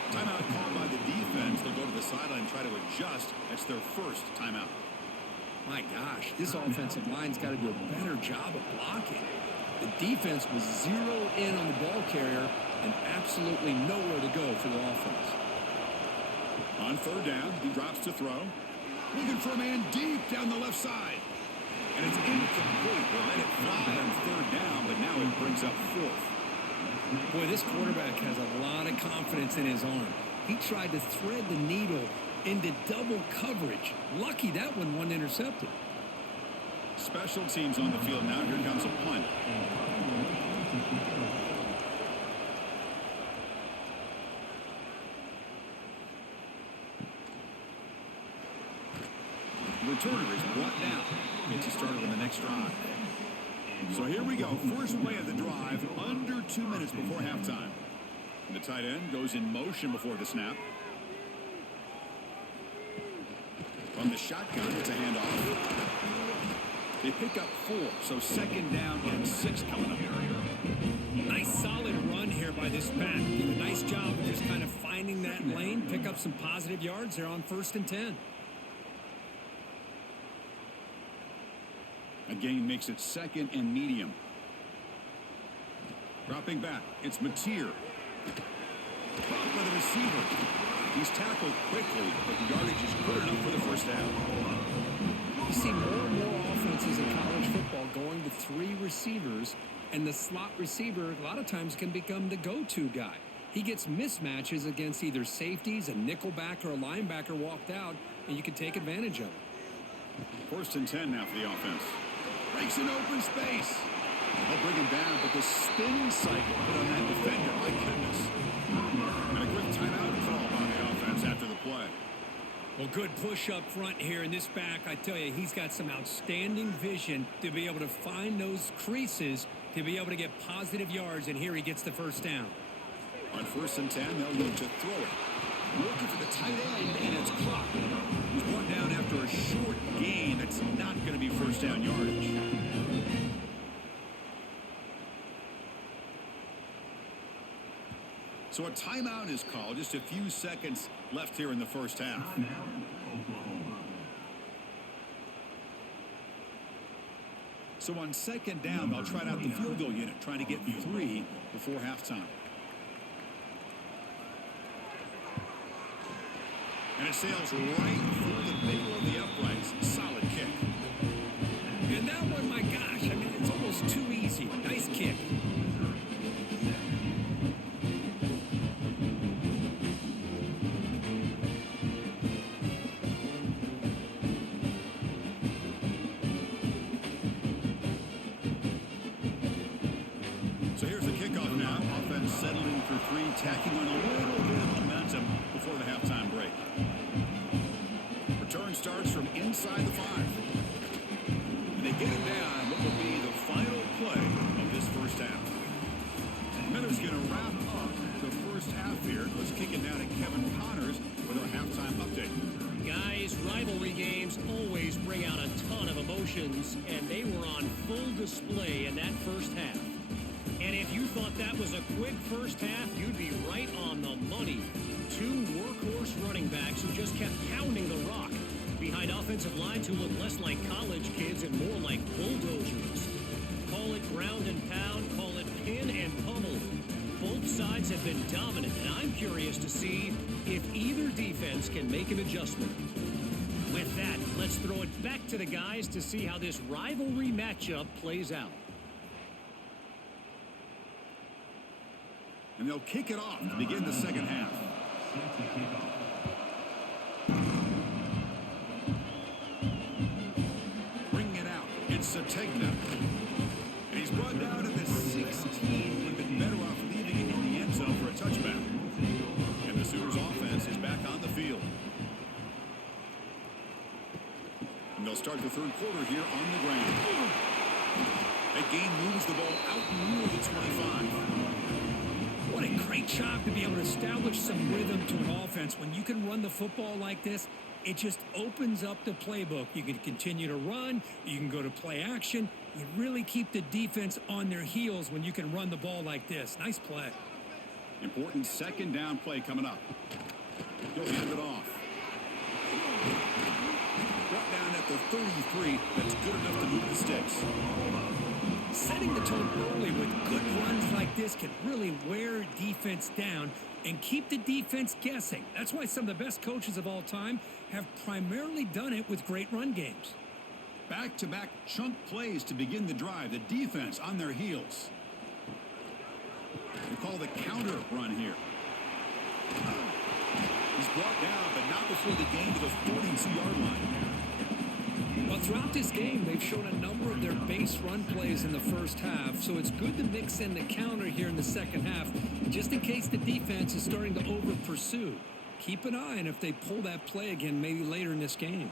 Timeout called by the defense. They'll go to the sideline and try to adjust. That's their 1st timeout. My gosh, this offensive line's got to do a better job of blocking. The defense was zeroed in on the ball carrier and absolutely nowhere to go for the offense. On 3rd down, he drops to throw. Looking for a man deep down the left side. And it's incomplete. They let it fly on 3rd down, but now it brings up 4th. Boy, this quarterback has a lot of confidence in his arm. He tried to thread the needle into double coverage. Lucky that one wasn't intercepted. Special teams on the field now. Here comes a punt. The returner is brought down. Gets you started on the next drive. So here we go. First play of the drive, under 2 minutes before halftime. And the tight end goes in motion before the snap. From the shotgun, it's a handoff. They pick up 4, so 2nd down and 6 coming up. Nice solid run here by this back. Did a nice job of just kind of finding that lane, pick up some positive yards there on 1st and 10. A gain makes it 2nd and medium. Dropping back, it's Mateer. Dropped by the receiver. He's tackled quickly, but the yardage is good enough for the 1st down. You see more and more offenses in college football going to 3 receivers, and the slot receiver a lot of times can become the go-to guy. He gets mismatches against either safeties, a nickelback, or a linebacker walked out, and you can take advantage of it. 1st and 10 now for the offense. Breaks an open space. They'll bring him down, but the spin cycle put on that defender. My goodness. And a quick timeout call on the offense after the play. Well, good push up front here in this back. I tell you, he's got some outstanding vision to be able to find those creases, to be able to get positive yards, and here he gets the 1st down. On 1st and 10, they'll look to throw it. Looking for the tight end, and it's clocked. He's brought down after a short gain. That's not going to be 1st down yardage. So a timeout is called. Just a few seconds left here in the 1st half. So on 2nd down, they'll try out the field goal unit, trying to get 3 before halftime. And it sails right through the middle of the uprights. Solid kick. And that one, my gosh, I mean, it's almost too easy. Nice kick. So here's the kickoff now. Offense settling for 3, tacking on a little bit of momentum before the halftime break. Return starts from inside the 5. And they get it down what will be the final play of this 1st half. Miller's going to wrap up the 1st half here. Let's kick it down to Kevin Connors with our halftime update. Guys, rivalry games always bring out a ton of emotions, and they were on full display in that 1st half. And if you thought that was a quick 1st half, you'd be right on the money. 2 workhorse running backs who just kept pounding the rock behind offensive lines who look less like college kids and more like bulldozers. Call it ground and pound, call it pin and pummel. Both sides have been dominant, and I'm curious to see if either defense can make an adjustment. With that, let's throw it back to the guys to see how this rivalry matchup plays out. And they'll kick it off to begin the 2nd half. Bringing it out, it's Sategna. And he's brought down at the 16. Would have been better off leaving it in the end zone for a touchback. And the Sooners offense is back on the field. And they'll start the 3rd quarter here on the ground. That game moves the ball out near the 25. What a great job to be able to establish some rhythm to an offense. When you can run the football like this, it just opens up the playbook. You can continue to run. You can go to play action. You really keep the defense on their heels when you can run the ball like this. Nice play. Important 2nd down play coming up. He'll hand it off. Brought down at the 33. That's good enough to move the sticks. Setting the tone early with good runs like this can really wear defense down and keep the defense guessing. That's why some of the best coaches of all time have primarily done it with great run games. Back-to-back chunk plays to begin the drive. The defense on their heels. They call the counter run here. He's brought down, but not before the gain to the 42-yard line. Well, throughout this game, they've shown a number of their base run plays in the 1st half, so it's good to mix in the counter here in the 2nd half, just in case the defense is starting to over-pursue. Keep an eye on if they pull that play again maybe later in this game.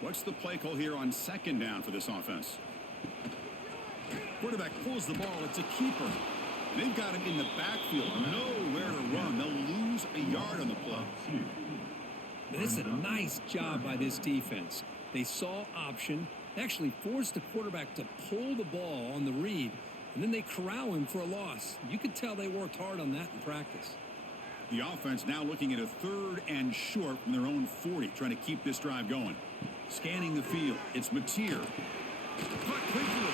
What's the play call here on 2nd down for this offense? Quarterback pulls the ball. It's a keeper. They've got him in the backfield. Nowhere to run. They'll lose a yard on the play. This is a nice job by this defense. They saw option. They actually forced the quarterback to pull the ball on the read, and then they corral him for a loss. You could tell they worked hard on that in practice. The offense now looking at a 3rd and short from their own 40, trying to keep this drive going. Scanning the field, it's Mateer. Caught quickly.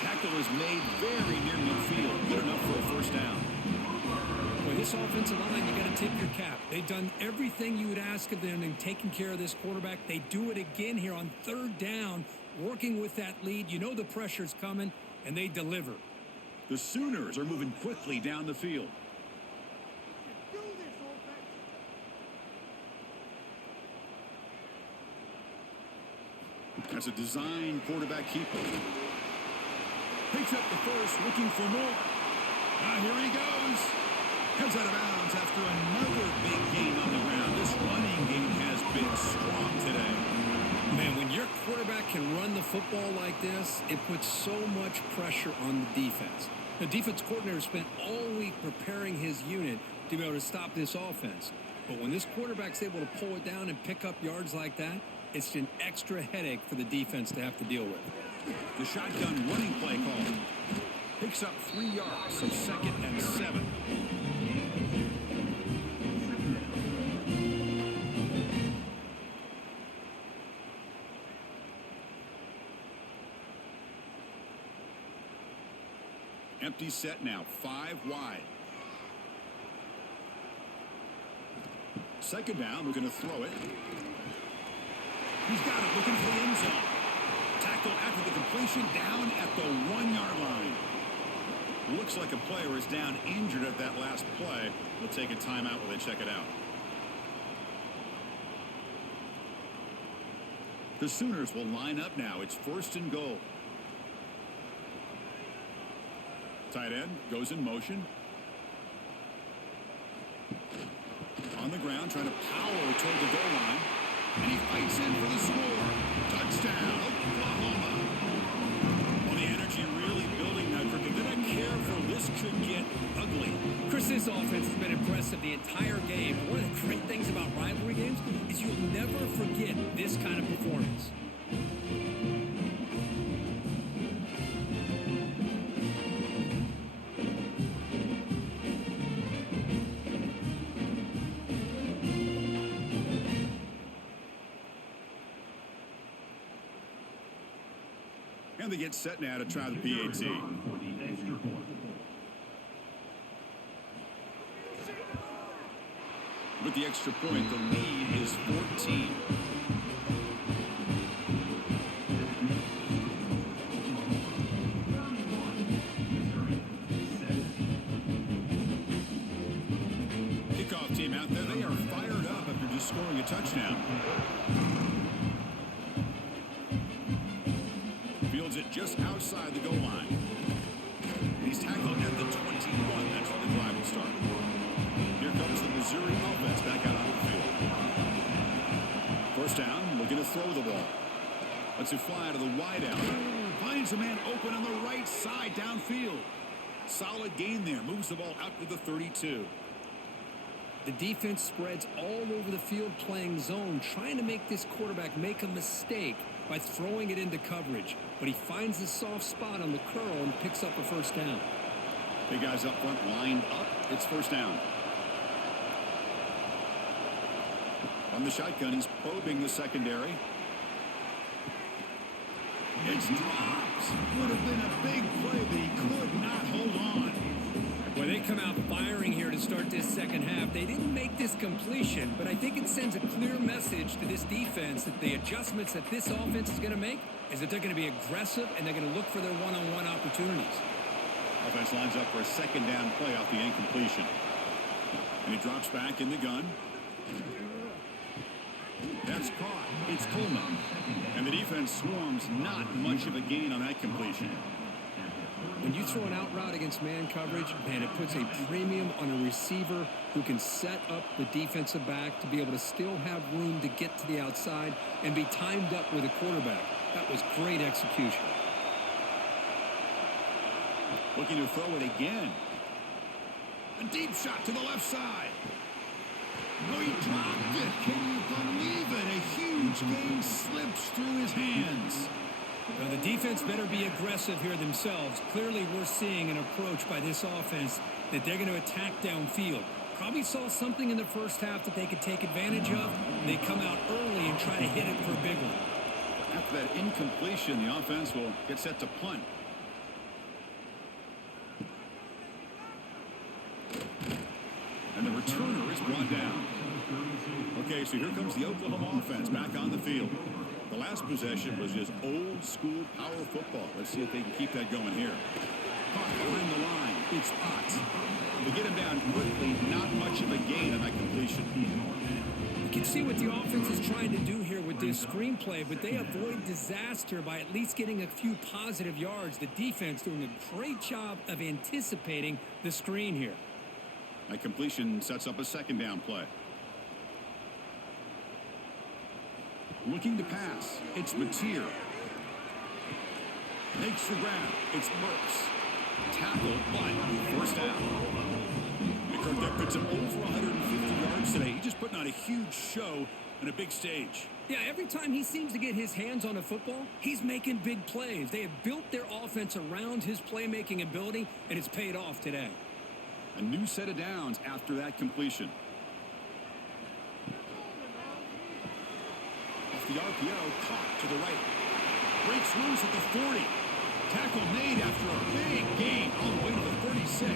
Tackle is made very near midfield. Good enough for a first down. With this offensive line, you got to tip your cap. They've done everything you would ask of them in taking care of this quarterback. They do it again here on 3rd down, working with that lead. You know the pressure's coming, and they deliver. The Sooners are moving quickly down the field. That's a design quarterback keeper. Picks up the first, looking for more. Here he goes. Heads out of bounds after another big gain on the ground. This running game has been strong today. Man, when your quarterback can run the football like this, it puts so much pressure on the defense. The defense coordinator spent all week preparing his unit to be able to stop this offense. But when this quarterback's able to pull it down and pick up yards like that, it's an extra headache for the defense to have to deal with. The shotgun running play call. Picks up 3 yards, so 2nd and 7. Empty set now, 5 wide. 2nd down, we're going to throw it. He's got it, looking for the end zone. Tackle after the completion, down at the 1-yard line. Looks like a player is down injured at that last play. We'll take a timeout while they check it out. The Sooners will line up now. It's 1st and goal. Tight end goes in motion. On the ground, trying to power toward the goal line. And he fights in for the score. Touchdown, Oklahoma. Well, the energy really building now. They're not careful. This could get ugly. Chris, this offense has been impressive the entire game. One of the great things about rivalry games is you'll never forget this kind of performance. And they get set now to try the PAT. With the extra point, the lead is 14. Kickoff team out there. They are fired up after just scoring a touchdown. Fields it just outside the goal line. He's tackled at the 21. That's where the drive will start. Here comes the Missouri offense back out on the field. 1st down, looking to throw the ball. Lets it fly to the wideout. Finds a man open on the right side downfield. Solid gain there. Moves the ball out to the 32. The defense spreads all over the field playing zone, trying to make this quarterback make a mistake by throwing it into coverage. But he finds a soft spot on the curl and picks up a 1st down. Big guys up front lined up. It's 1st down. From the shotgun, he's probing the secondary. It's dropped. Would have been a big play, but he could not hold on. When they come out firing here to start this 2nd half, they didn't make this completion, but I think it sends a clear message to this defense that the adjustments that this offense is going to make is that they're going to be aggressive and they're going to look for their one-on-one opportunities. Offense lines up for a 2nd down play off the incompletion. And he drops back in the gun. That's caught. It's Coleman. And the defense swarms. Not much of a gain on that completion. When you throw an out route against man coverage, man, it puts a premium on a receiver who can set up the defensive back to be able to still have room to get to the outside and be timed up with a quarterback. That was great execution. Looking to throw it again. A deep shot to the left side. Oh, he dropped it. Can you believe it? A huge game slips through his hands. Well, the defense better be aggressive here themselves. Clearly, we're seeing an approach by this offense that they're going to attack downfield. Probably saw something in the first half that they could take advantage of. They come out early and try to hit it for a big one. After that incompletion, the offense will get set to punt. And the returner is brought down. Okay, so here comes the Oklahoma offense back on the field. The last possession was just old school power football. Let's see if they can keep that going here. Caught behind the line. It's Potts. To get him down quickly, not much of a gain on that completion. You can see what the offense is trying to do here with this screenplay, but they avoid disaster by at least getting a few positive yards. The defense doing a great job of anticipating the screen here. That completion sets up a second down play. Looking to pass. It's Mateer. Makes the grab. It's Burks. Tackle, but first down. McCurk, that puts him over 150 yards today. He's just putting on a huge show on a big stage. Yeah, every time he seems to get his hands on a football, he's making big plays. They have built their offense around his playmaking ability, and it's paid off today. A new set of downs after that completion. Off the RPO, caught to the right. Breaks loose at the 40. Tackle made after a big gain all the way to the 36.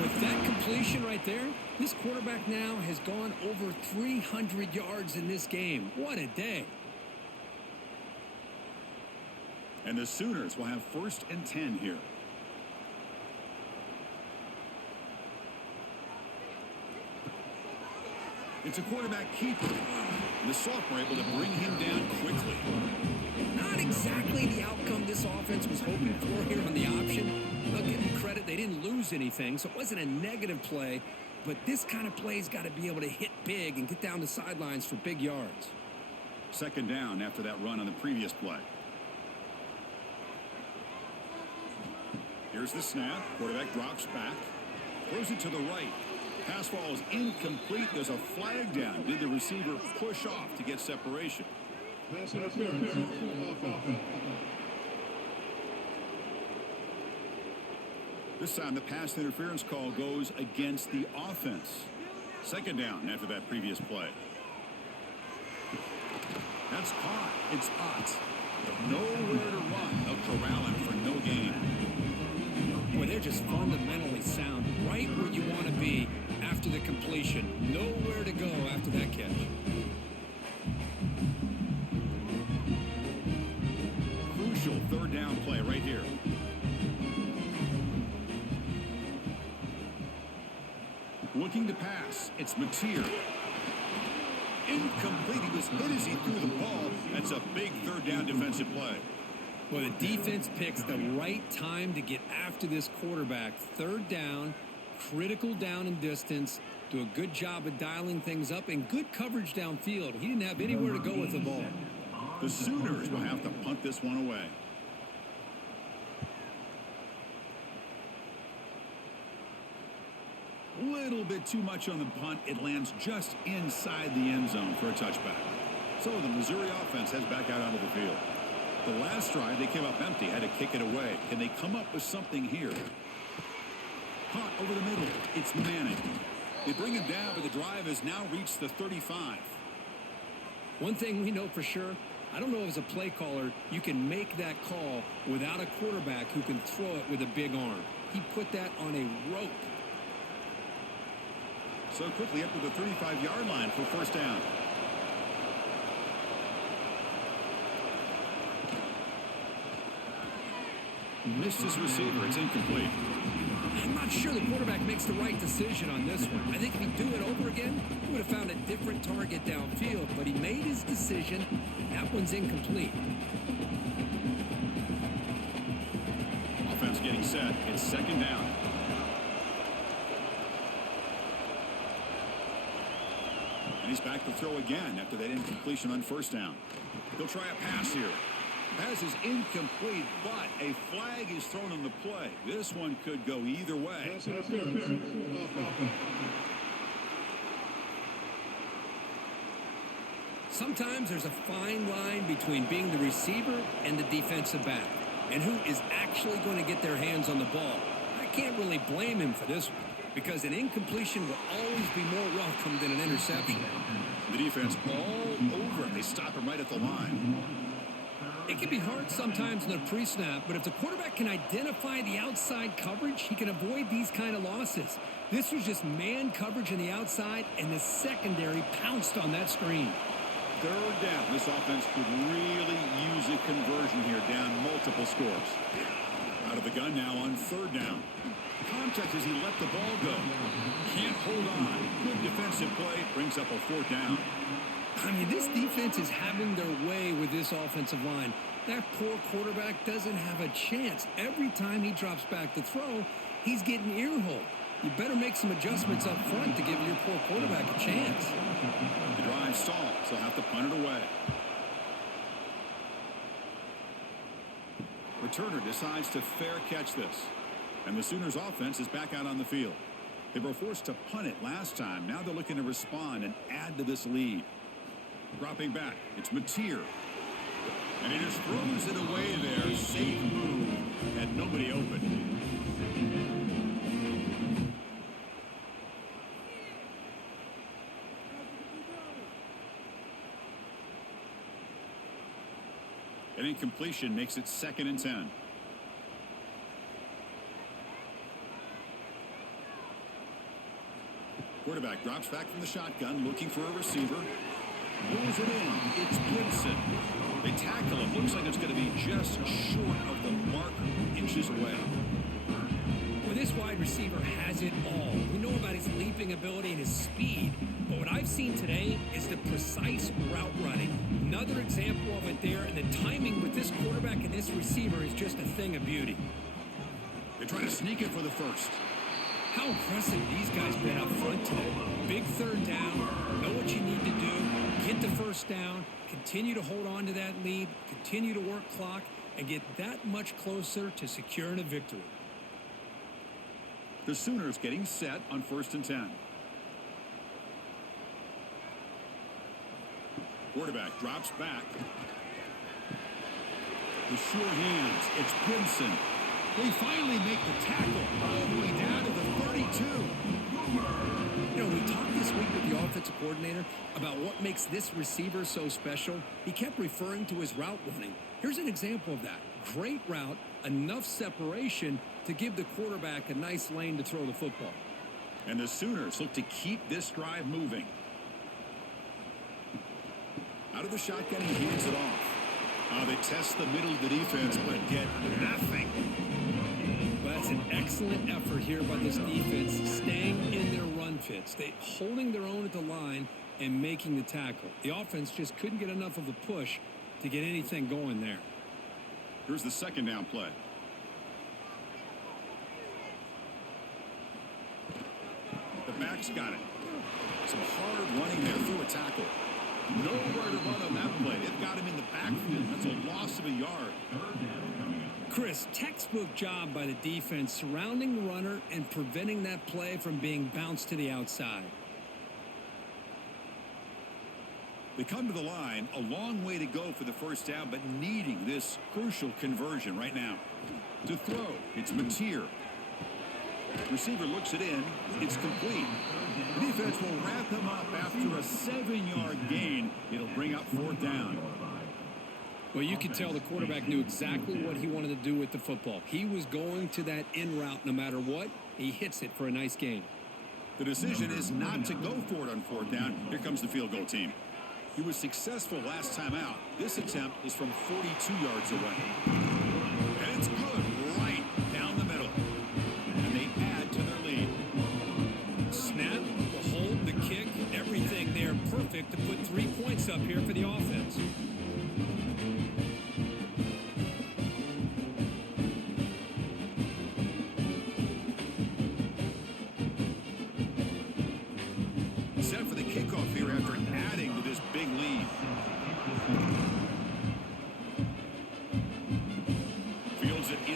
With that completion right there, this quarterback now has gone over 300 yards in this game. What a day. And the Sooners will have 1st and 10 here. It's a quarterback keeper. And the sophomore able to bring him down quickly. Not exactly the outcome this offense was hoping for here on the option. I'll give them credit. They didn't lose anything, so it wasn't a negative play. But this kind of play's got to be able to hit big and get down the sidelines for big yards. Second down after that run on the previous play. Here's the snap. Quarterback drops back. Throws it to the right. Pass ball is incomplete. There's a flag down. Did the receiver push off to get separation? Pass interference. This time the pass interference call goes against the offense. Second down after that previous play. That's caught. It's Potts. Nowhere to run. They'll corral him for no gain. Boy, they're just fundamentally sound. Right where you want to be after the completion. Nowhere to go after that catch. Crucial third down play right here. Looking to pass. It's Mateer. Incomplete. He was hit as he threw the ball. That's a big third down defensive play. Well, the defense picks the right time to get after this quarterback. Third down, critical down and distance. Do a good job of dialing things up and good coverage downfield. He didn't have anywhere to go with the ball. The Sooners will have to punt this one away. A little bit too much on the punt. It lands just inside the end zone for a touchback. So the Missouri offense heads back out onto the field. The last drive, they came up empty, had to kick it away. Can they come up with something here? Caught over the middle. It's Manning. They bring him down, but the drive has now reached the 35. One thing we know for sure, I don't know as a play caller, you can make that call without a quarterback who can throw it with a big arm. He put that on a rope. So quickly up to the 35-yard line for first down. Missed his receiver. It's incomplete. I'm not sure the quarterback makes the right decision on this one. I think if he'd do it over again, he would have found a different target downfield, but he made his decision. That one's incomplete. Offense getting set. It's second down. And he's back to throw again after that incompletion on first down. He'll try a pass here. Pass is incomplete, but a flag is thrown on the play. This one could go either way. Pass interference. Offense. Sometimes there's a fine line between being the receiver and the defensive back, and who is actually going to get their hands on the ball. I can't really blame him for this one, because an incompletion will always be more welcome than an interception. The defense all over it. They stop him right at the line. It can be hard sometimes in the pre-snap, but if the quarterback can identify the outside coverage, he can avoid these kind of losses. This was just man coverage on the outside, and the secondary pounced on that screen. Third down. This offense could really use a conversion here, down multiple scores. Out of the gun now on third down. Contact as he let the ball go. Can't hold on. Good defensive play. Brings up a fourth down. I mean, this defense is having their way with this offensive line. That poor quarterback doesn't have a chance. Every time he drops back to throw, he's getting earholed. You better make some adjustments up front to give your poor quarterback a chance. The drive stalls. They'll have to punt it away. Returner decides to fair catch this. And the Sooners offense is back out on the field. They were forced to punt it last time. Now they're looking to respond and add to this lead. Dropping back, it's Mateer. And he just throws it away there. Safe move. Had nobody open. An incompletion makes it 2nd and 10. Quarterback drops back from the shotgun, looking for a receiver. Pulls it in. It's Gibson. They tackle him. Looks like it's going to be just short of the mark, inches away. Well, this wide receiver has it all. We know about his leaping ability and his speed, but what I've seen today is the precise route running. Another example of it there, and the timing with this quarterback and this receiver is just a thing of beauty. They try to sneak it for the first. How impressive these guys been up front today. Big third down, know what you need to do, get the first down, continue to hold on to that lead, continue to work clock, and get that much closer to securing a victory. The Sooners getting set on 1st and 10. Quarterback drops back. The sure hands. It's Gibson. They finally make the tackle all the way down to the 32. You know, we talked this week with the offensive coordinator about what makes this receiver so special. He kept referring to his route running. Here's an example of that. Great route, enough separation to give the quarterback a nice lane to throw the football. And the Sooners look to keep this drive moving. Out of the shotgun, he hands it off. They test the middle of the defense, but get nothing. Well, that's an excellent effort here by this defense, staying in their run fits. They holding their own at the line and making the tackle. The offense just couldn't get enough of a push to get anything going there. Here's the 2nd down play. The back's got it. Some hard running there through a tackle. Nowhere to run on that play. They've got him in the backfield. That's a loss of a yard. Chris, textbook job by the defense surrounding the runner and preventing that play from being bounced to the outside. They come to the line, a long way to go for the first down, but needing this crucial conversion right now. To throw, it's Mateer. Receiver looks it in. It's complete. The defense will wrap him up after a 7-yard gain. It'll bring up 4th down. Well, you could tell the quarterback knew exactly what he wanted to do with the football. He was going to that in route no matter what. He hits it for a nice gain. The decision is not to go for it on 4th down. Here comes the field goal team. He was successful last time out. This attempt is from 42 yards away. And it's good right down the middle. And they add to their lead. Snap, the hold, the kick, everything there perfect to put 3 points up here for the offense. Set for the kickoff here after adding to this big lead.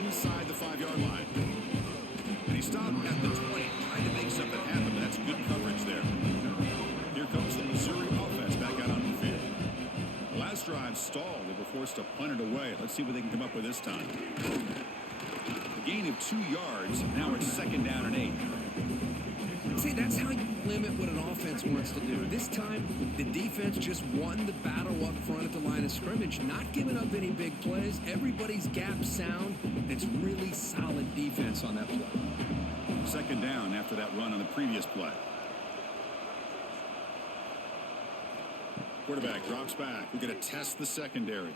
inside the 5-yard line. And he stopped at the 20, trying to make something happen, but that's good coverage there. Here comes the Missouri offense back out on the field. The last drive stalled. They were forced to punt it away. Let's see what they can come up with this time. A gain of 2 yards. Now it's 2nd down and 8. See, that's how you limit what an offense wants to do. This time, the defense just won the battle up front at the line of scrimmage, not giving up any big plays. Everybody's gap sound. It's really solid defense on that play. 2nd down after that run on the previous play. Quarterback drops back. We're going to test the secondary.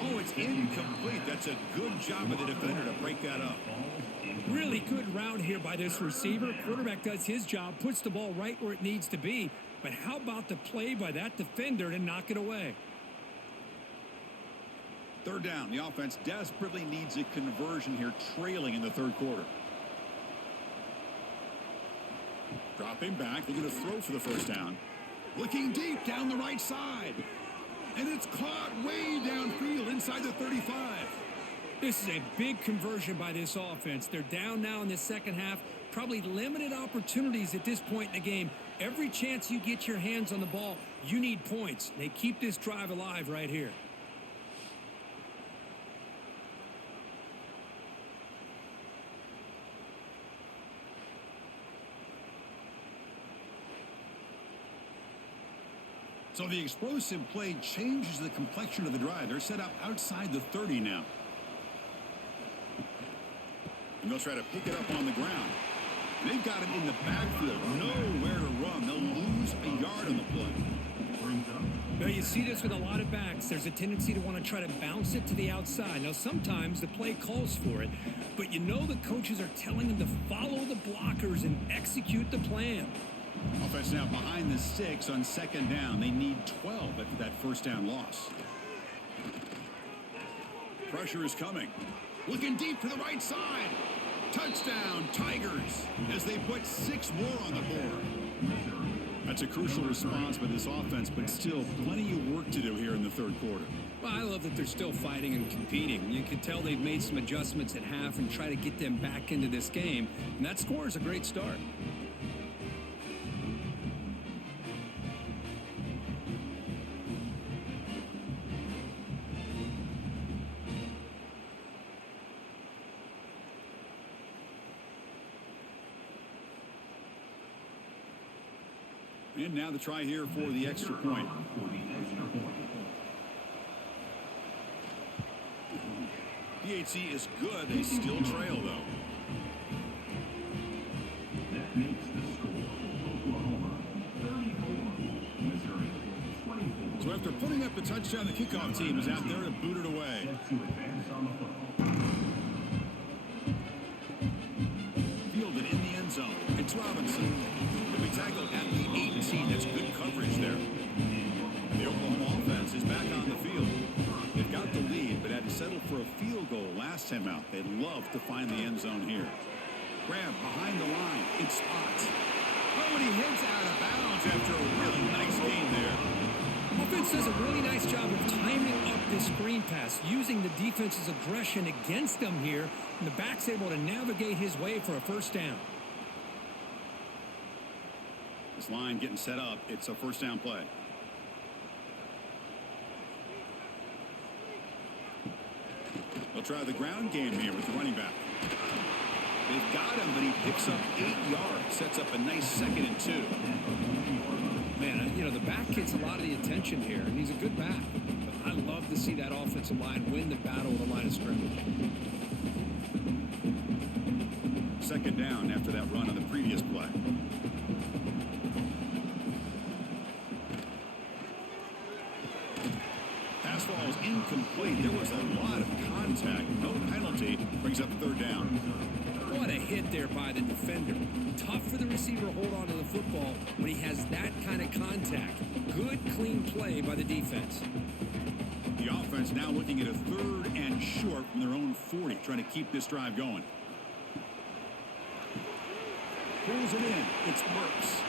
Oh, it's incomplete. That's a good job of the defender to break that up. Really good route here by this receiver. Quarterback does his job, puts the ball right where it needs to be. But how about the play by that defender to knock it away? 3rd down. The offense desperately needs a conversion here, trailing in the 3rd quarter. Dropping back. They're going to throw for the 1st down. Looking deep down the right side. And it's caught way downfield inside the 35. This is a big conversion by this offense. They're down now in the 2nd half. Probably limited opportunities at this point in the game. Every chance you get your hands on the ball, you need points. They keep this drive alive right here. So the explosive play changes the complexion of the drive. They're set up outside the 30 now. And they'll try to pick it up on the ground. They've got it in the backfield. Nowhere to run. They'll lose a yard on the play. Well, you see this with a lot of backs. There's a tendency to want to try to bounce it to the outside. Now, sometimes the play calls for it, but you know the coaches are telling them to follow the blockers and execute the plan. Offense now behind the 6 on 2nd down. They need 12 after that 1st down loss. Pressure is coming. Looking deep to the right side. Touchdown, Tigers, as they put 6 more on the board. That's a crucial response by this offense, but still plenty of work to do here in the 3rd quarter. Well, I love that they're still fighting and competing. You can tell they've made some adjustments at half and try to get them back into this game. And that score is a great start. And now the try here for the extra point. PHC is good. They still trail, though. That makes the score Oklahoma 34, Missouri 24. So after putting up the touchdown, the kickoff team is out there to boot it away. Set to advance on the football. Fielded in the end zone. It's Robinson. He'll be tackled at the 18. That's good coverage there. And the Oklahoma offense is back on the field. They've got the lead, but had to settle for a field goal last time out. They'd love to find the end zone here. Grab behind the line. It's Spot. Oh, and he heads out of bounds after a really nice game there. Offense does a really nice job of timing up this screen pass, using the defense's aggression against them here, and the back's able to navigate his way for a 1st down. This line getting set up. It's a 1st down play. They'll try the ground game here with the running back. They've got him, but he picks up 8 yards. Sets up a nice 2nd and 2. Man, you know, the back gets a lot of the attention here, and he's a good back. But I love to see that offensive line win the battle at the line of scrimmage. 2nd down after that run on the previous play. Pass ball is incomplete. There was a lot of contact. No penalty. Brings up 3rd down. What a hit there by the defender. Tough for the receiver to hold on to the football when he has that kind of contact. Good, clean play by the defense. The offense now looking at a 3rd and short from their own 40, trying to keep this drive going. Pulls it in. It's Burks.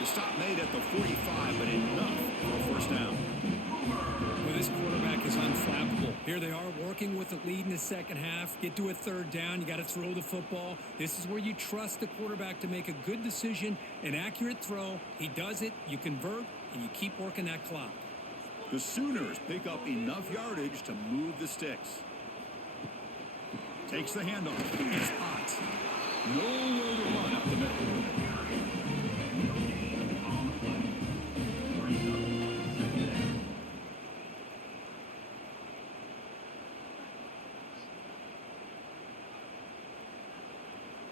The stop made at the 45, but enough for a 1st down. Well, this quarterback is unflappable. Here they are working working with the lead in the second half, get to a third down, you got to throw the football. This is where you trust the quarterback to make a good decision, an accurate throw. He does it, you convert, and you keep working that clock. The Sooners pick up enough yardage to move the sticks. Takes the handoff. He's hot. Nowhere to run up the middle.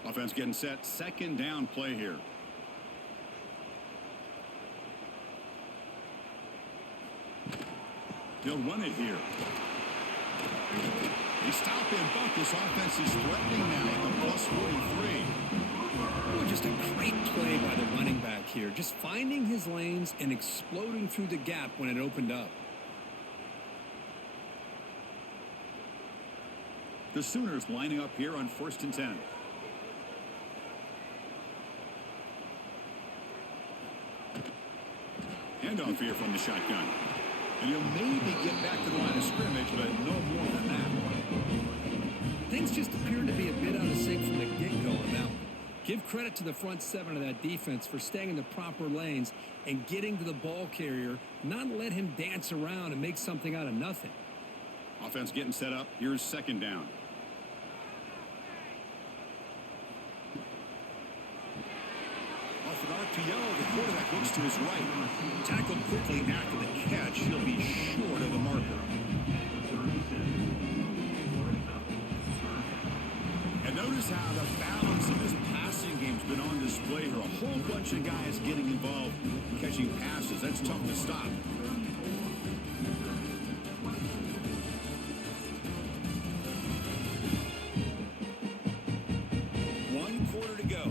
Offense getting set. Second down play here. They'll run it here. They stop him, but this offense is threatening now at the plus 43. Oh, just a great play by the running back here. Just finding his lanes and exploding through the gap when it opened up. The Sooners lining up here on 1st and 10. Handoff here from the shotgun. And he'll maybe get back to the line of scrimmage, but no more than that. Things just appeared to be a bit out of sync from the get-go on that one. Give credit to the front seven of that defense for staying in the proper lanes and getting to the ball carrier, not let him dance around and make something out of nothing. Offense getting set up. Here's second down. Off an RPO, the quarterback looks to his right. Tackled quickly after the catch. He'll be short of the marker. And notice how the balance of this passing game's been on display here. A whole bunch of guys getting involved catching passes. That's tough to stop.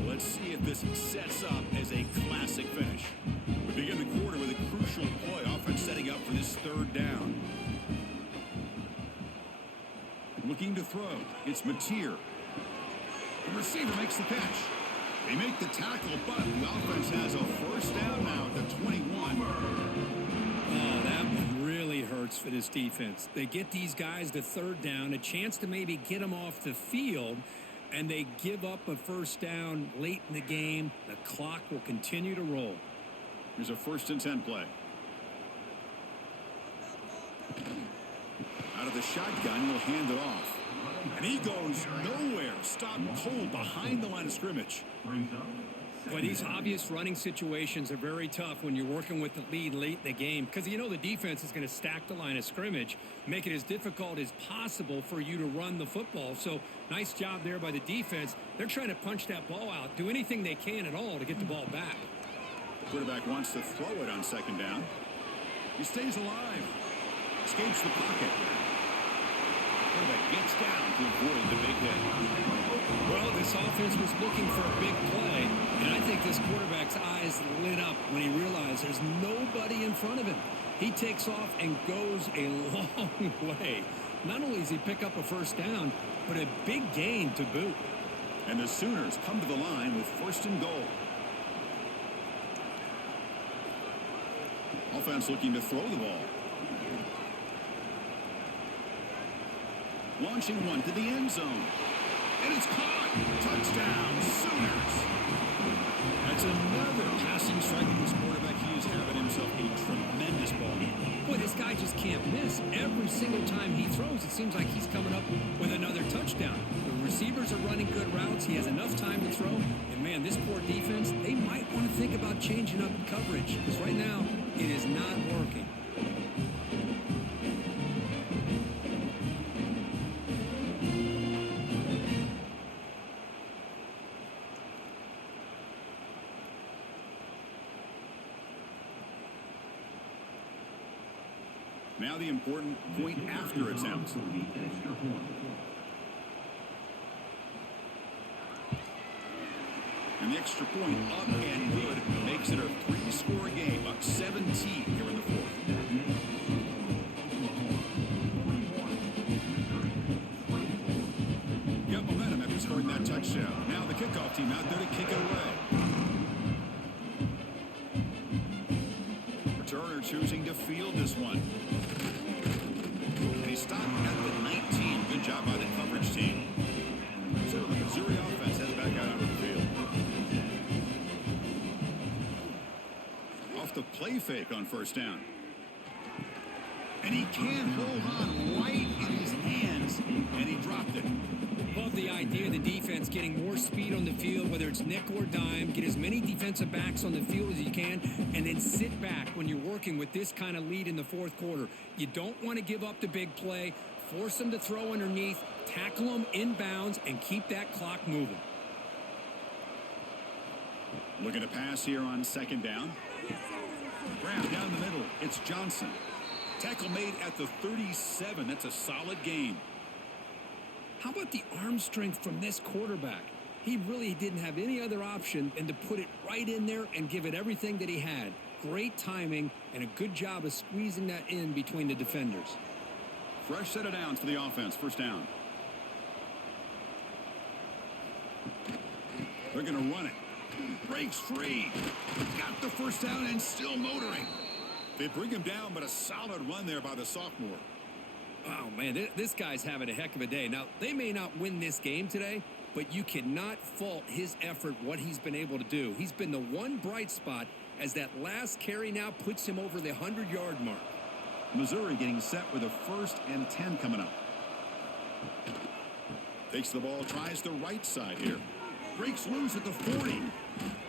Let's see if this sets up as a classic finish. We begin the quarter with a crucial play. Offense setting up for this third down. Looking to throw. It's Mateer. The receiver makes the catch. They make the tackle, but the offense has a first down now at the 21. Oh, that one really hurts for this defense. They get these guys to third down, a chance to maybe get them off the field, and they give up a first down late in the game. The clock will continue to roll. Here's a 1st and 10 play. Out of the shotgun, he'll hand it off. And he goes nowhere. Stopped cold behind the line of scrimmage. Well, these obvious running situations are very tough when you're working with the lead late in the game because you know the defense is going to stack the line of scrimmage, make it as difficult as possible for you to run the football. So nice job there by the defense. They're trying to punch that ball out, do anything they can at all to get the ball back. Quarterback wants to throw it on second down. He stays alive. Escapes the pocket. Quarterback gets down to avoid the big hit. Well, this offense was looking for a big play, and I think this quarterback's eyes lit up when he realized there's nobody in front of him. He takes off and goes a long way. Not only does he pick up a first down, but a big gain to boot. And the Sooners come to the line with 1st and goal. Offense looking to throw the ball. Launching one to the end zone. And it's caught. Touchdown, Sooners. That's another passing strike of this quarterback. He is having himself a tremendous ball game. Boy, this guy just can't miss. Every single time he throws, it seems like he's coming up with another touchdown. The receivers are running good routes. He has enough time to throw. And, man, this poor defense, they might want to think about changing up coverage because right now it is not working. Now the important point after attempt. And the extra point up and good makes it a 3-score game, up 17 here in the fourth. Got momentum after scoring that touchdown. Now the kickoff team out there to kick it away. Returner choosing to field this one. And he stopped at the 19. play fake on first down. And he can't hold on right in his hands, and he dropped it. Love the idea of the defense getting more speed on the field, whether it's nickel or dime. Get as many defensive backs on the field as you can, and then sit back when you're working with this kind of lead in the fourth quarter. You don't want to give up the big play. Force them to throw underneath, tackle them inbounds, and keep that clock moving. Looking to pass here on second down. Grab down the middle. It's Johnson. Tackle made at the 37. That's a solid gain. How about the arm strength from this quarterback? He really didn't have any other option than to put it right in there and give it everything that he had. Great timing and a good job of squeezing that in between the defenders. Fresh set of downs for the offense. First down. They're going to run it. Breaks free. Got the first down and still motoring. They bring him down, but a solid run there by the sophomore. Oh, man, this guy's having a heck of a day. Now, they may not win this game today, but you cannot fault his effort, what he's been able to do. He's been the one bright spot as that last carry now puts him over the 100-yard mark. Missouri getting set with a 1st and 10 coming up. Takes the ball, tries the right side here. Breaks loose at the 40.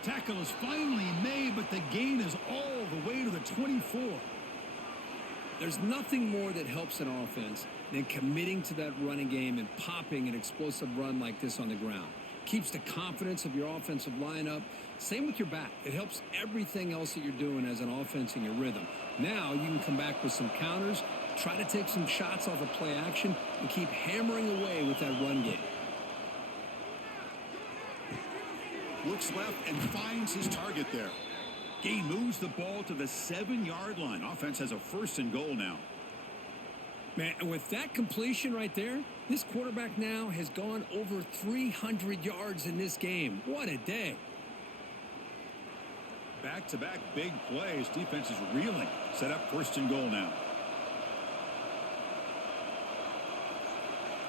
Tackle is finally made, but the gain is all the way to the 24. There's nothing more that helps an offense than committing to that running game and popping an explosive run like this on the ground. Keeps the confidence of your offensive line up. Same with your back. It helps everything else that you're doing as an offense in your rhythm. Now you can come back with some counters, try to take some shots off of play action, and keep hammering away with that run game. Looks left and finds his target there. Gain moves the ball to the 7-yard line. Offense has a 1st and goal now. Man, and with that completion right there, this quarterback now has gone over 300 yards in this game. What a day. Back-to-back big plays. Defense is reeling. Set up 1st and goal now.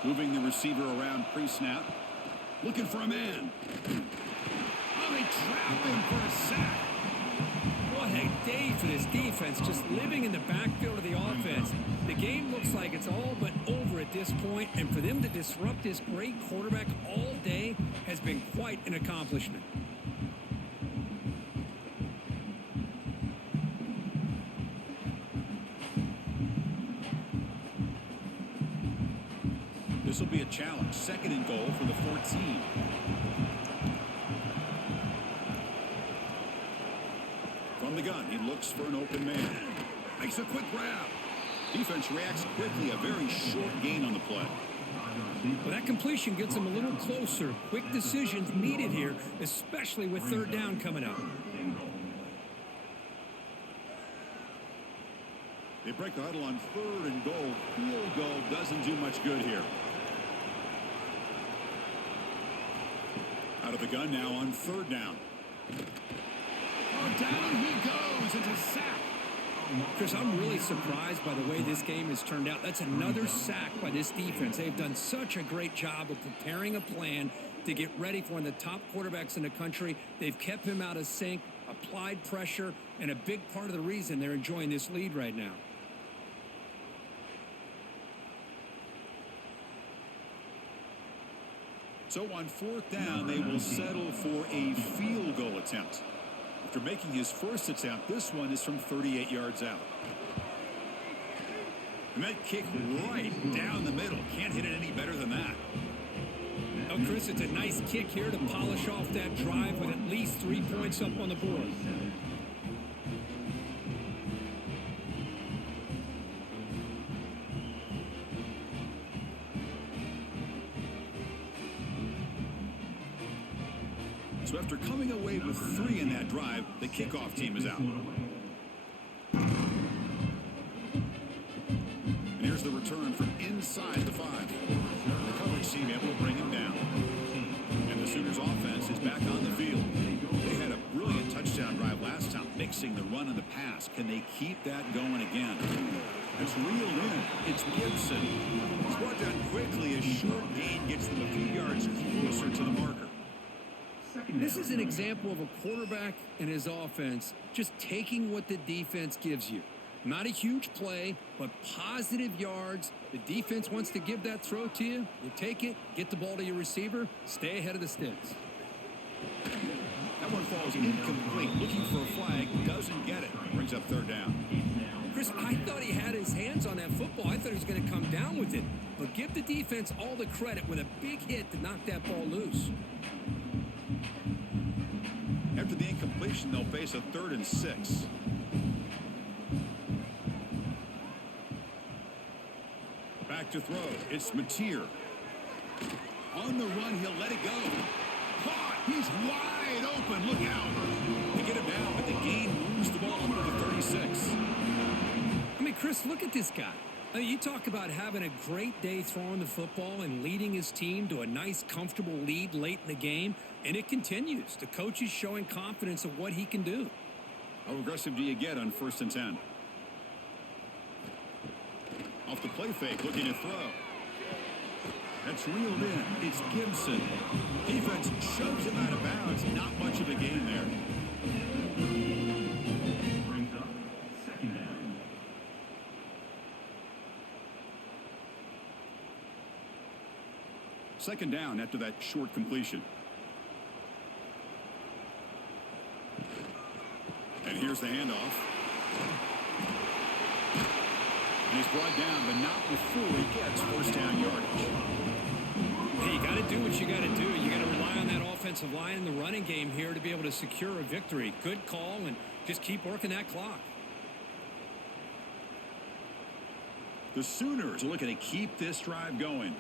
Moving the receiver around pre-snap. Looking for a man. Oh, they trap him for a sack. What a day for this defense, just living in the backfield of the offense. The game looks like it's all but over at this point, and for them to disrupt this great quarterback all day has been quite an accomplishment. This will be a challenge. 2nd and goal for the 14. From the gun, he looks for an open man. Makes a quick grab. Defense reacts quickly. A very short gain on the play. Well, that completion gets them a little closer. Quick decisions needed here, especially with 3rd down coming up. They break the huddle on 3rd and goal. Field goal doesn't do much good here. Out of the gun now on 3rd down. Oh, down he goes. It's a sack. Chris, I'm really surprised by the way this game has turned out. That's another sack by this defense. They've done such a great job of preparing a plan to get ready for one of the top quarterbacks in the country. They've kept him out of sync, applied pressure, and a big part of the reason they're enjoying this lead right now. So on 4th down, they will settle for a field goal attempt. After making his 1st attempt, this one is from 38 yards out. And that kick right down the middle. Can't hit it any better than that. Oh, Chris, it's a nice kick here to polish off that drive with at least 3 points up on the board. So after coming away with 3 in that drive, the kickoff team is out. And here's the return from inside the 5. The coverage team able to bring him down. And the Sooners offense is back on the field. They had a brilliant touchdown drive last time, mixing the run and the pass. Can they keep that going again? It's reeled in. It's Gibson. It's brought down quickly. A short gain gets them a few yards closer to the marker. this is an example of a quarterback and his offense just taking what the defense gives you. Not a huge play, but positive yards. The defense wants to give that throw to you. You take it, get the ball to your receiver, stay ahead of the sticks. That one falls incomplete. Looking for a flag, doesn't get it. Brings up third down. Chris, I thought he had his hands on that football. I thought he was going to come down with it. But give the defense all the credit with a big hit to knock that ball loose. After the incompletion, they'll face a 3rd and 6. Back to throw. It's Mateer. On the run, he'll let it go. Caught. He's wide open. Look out. They get him down, but the gain moves the ball up to the 36. I mean, Chris, look at this guy. I mean, you talk about having a great day throwing the football and leading his team to a nice, comfortable lead late in the game, and it continues. The coach is showing confidence of what he can do. How aggressive do you get on 1st and 10? Off the play fake, looking to throw. That's reeled in. It's Gibson. Defense shoves him out of bounds. Not much of a gain there. Brings up 2nd down. Second down after that short completion. And here's the handoff. And he's brought down, but not before he gets 1st down yardage. Hey, you got to do what you got to do. You got to rely on that offensive line in the running game here to be able to secure a victory. Good call, and just keep working that clock. The Sooners are looking to keep this drive going.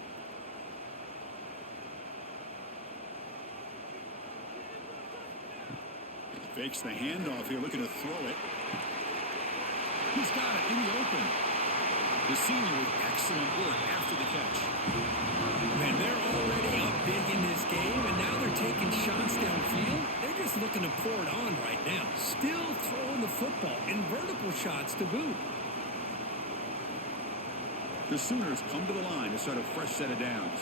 Fakes the handoff here, looking to throw it. He's got it in the open. The senior with excellent work after the catch. Man, they're already up big in this game, and now they're taking shots downfield. They're just looking to pour it on right now. Still throwing the football, and vertical shots to boot. The Sooners come to the line to start a fresh set of downs.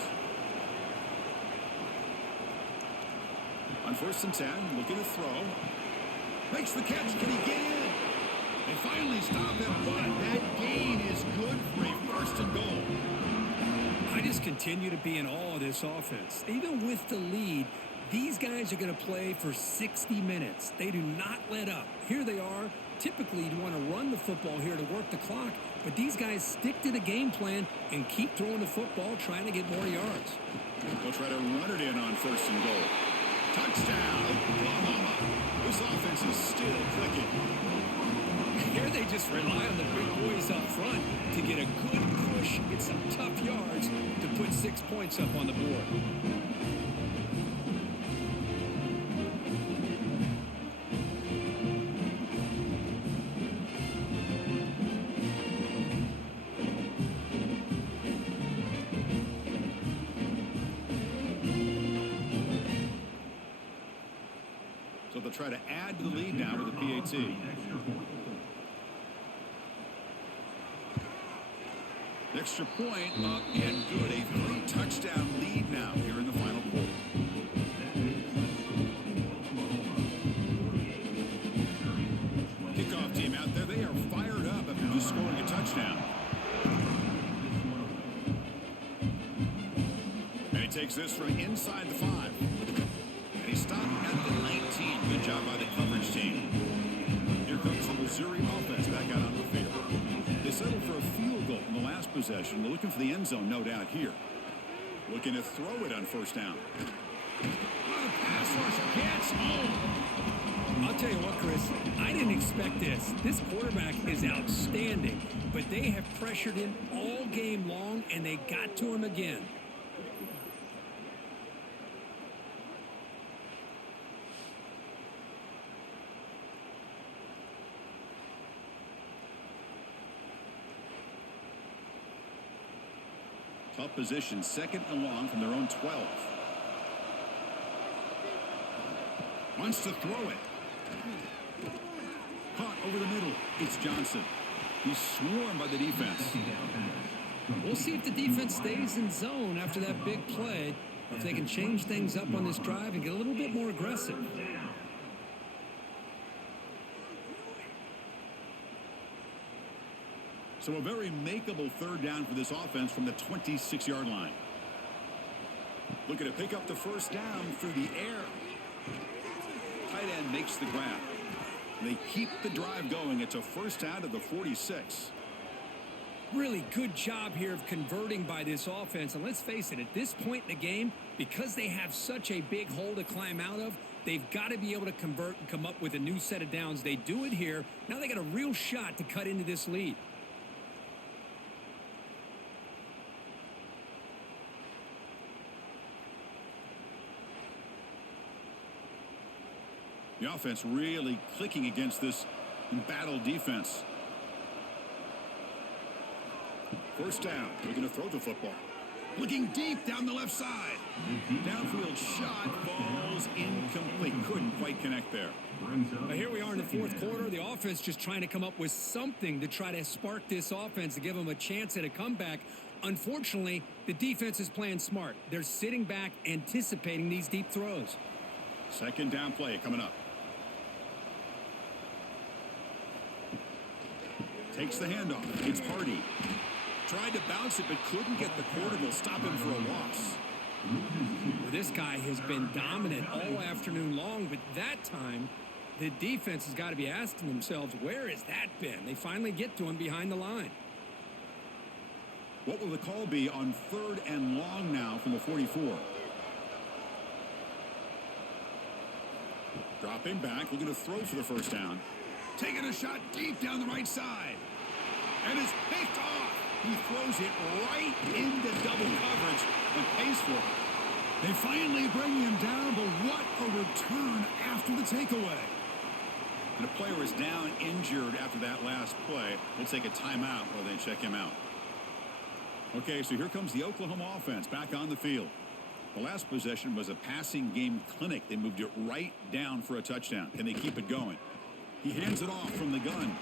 On 1st and 10, looking to throw. Makes the catch. Can he get in? They finally stop him, but that gain is good for a 1st and goal. I just continue to be in awe of this offense. Even with the lead, these guys are going to play for 60 minutes. They do not let up. Here they are. Typically, you want to run the football here to work the clock, but these guys stick to the game plan and keep throwing the football, trying to get more yards. They'll try to run it in on 1st and goal. Touchdown, Oklahoma. This offense is still clicking. Here they just rely on the big boys up front to get a good push, get some tough yards to put 6 points up on the board. So they'll try to add to the lead now with the PAT. Extra point up and good. A 3-touchdown lead now here in the final quarter. Kickoff team out there. They are fired up after just scoring a touchdown. And he takes this from inside the 5. And he stopped at the 19. Good job by the coverage team. Here comes the Missouri offense back out on the field. They settled for a field goal in the last possession. They're looking for the end zone, no doubt, here. Looking to throw it on 1st down. Oh, the pass rush gets home. I'll tell you what, Chris, I didn't expect this. This quarterback is outstanding, but they have pressured him all game long, and they got to him again. Tough position, 2nd and long from their own 12. Wants to throw it. Caught over the middle. It's Johnson. He's swarmed by the defense. We'll see if the defense stays in zone after that big play. or if they can change things up on this drive and get a little bit more aggressive. So a very makeable third down for this offense from the 26-yard line. Looking to pick up the first down through the air. Tight end makes the grab. They keep the drive going. It's a first down to the 46. Really good job here of converting by this offense. And let's face it, at this point in the game, because they have such a big hole to climb out of, they've got to be able to convert and come up with a new set of downs. They do it here. Now they got a real shot to cut into this lead. The offense really clicking against this embattled defense. First down. We're going to throw the football. Looking deep down the left side. Downfield shot falls incomplete. Couldn't quite connect there. Here we are in the fourth quarter. The offense just trying to come up with something to try to spark this offense to give them a chance at a comeback. Unfortunately, the defense is playing smart. They're sitting back, anticipating these deep throws. Second down play coming up. Takes the handoff. It's Hardy. Tried to bounce it, but couldn't get the quarter. Will stop him for a loss. Well, this guy has been dominant all afternoon long, but that time, the defense has got to be asking themselves, where has that been? They finally get to him behind the line. What will the call be on third and long now from the 44? Dropping back, looking to throw for the first down. Taking a shot deep down the right side. And it's picked off. He throws it right into double coverage and pays for it. They finally bring him down, but what a return after the takeaway. And the player is down injured after that last play. We'll take a timeout while they check him out. Okay, so here comes the Oklahoma offense back on the field. The last possession was a passing game clinic. They moved it right down for a touchdown. Can they keep it going? He hands it off from the gun.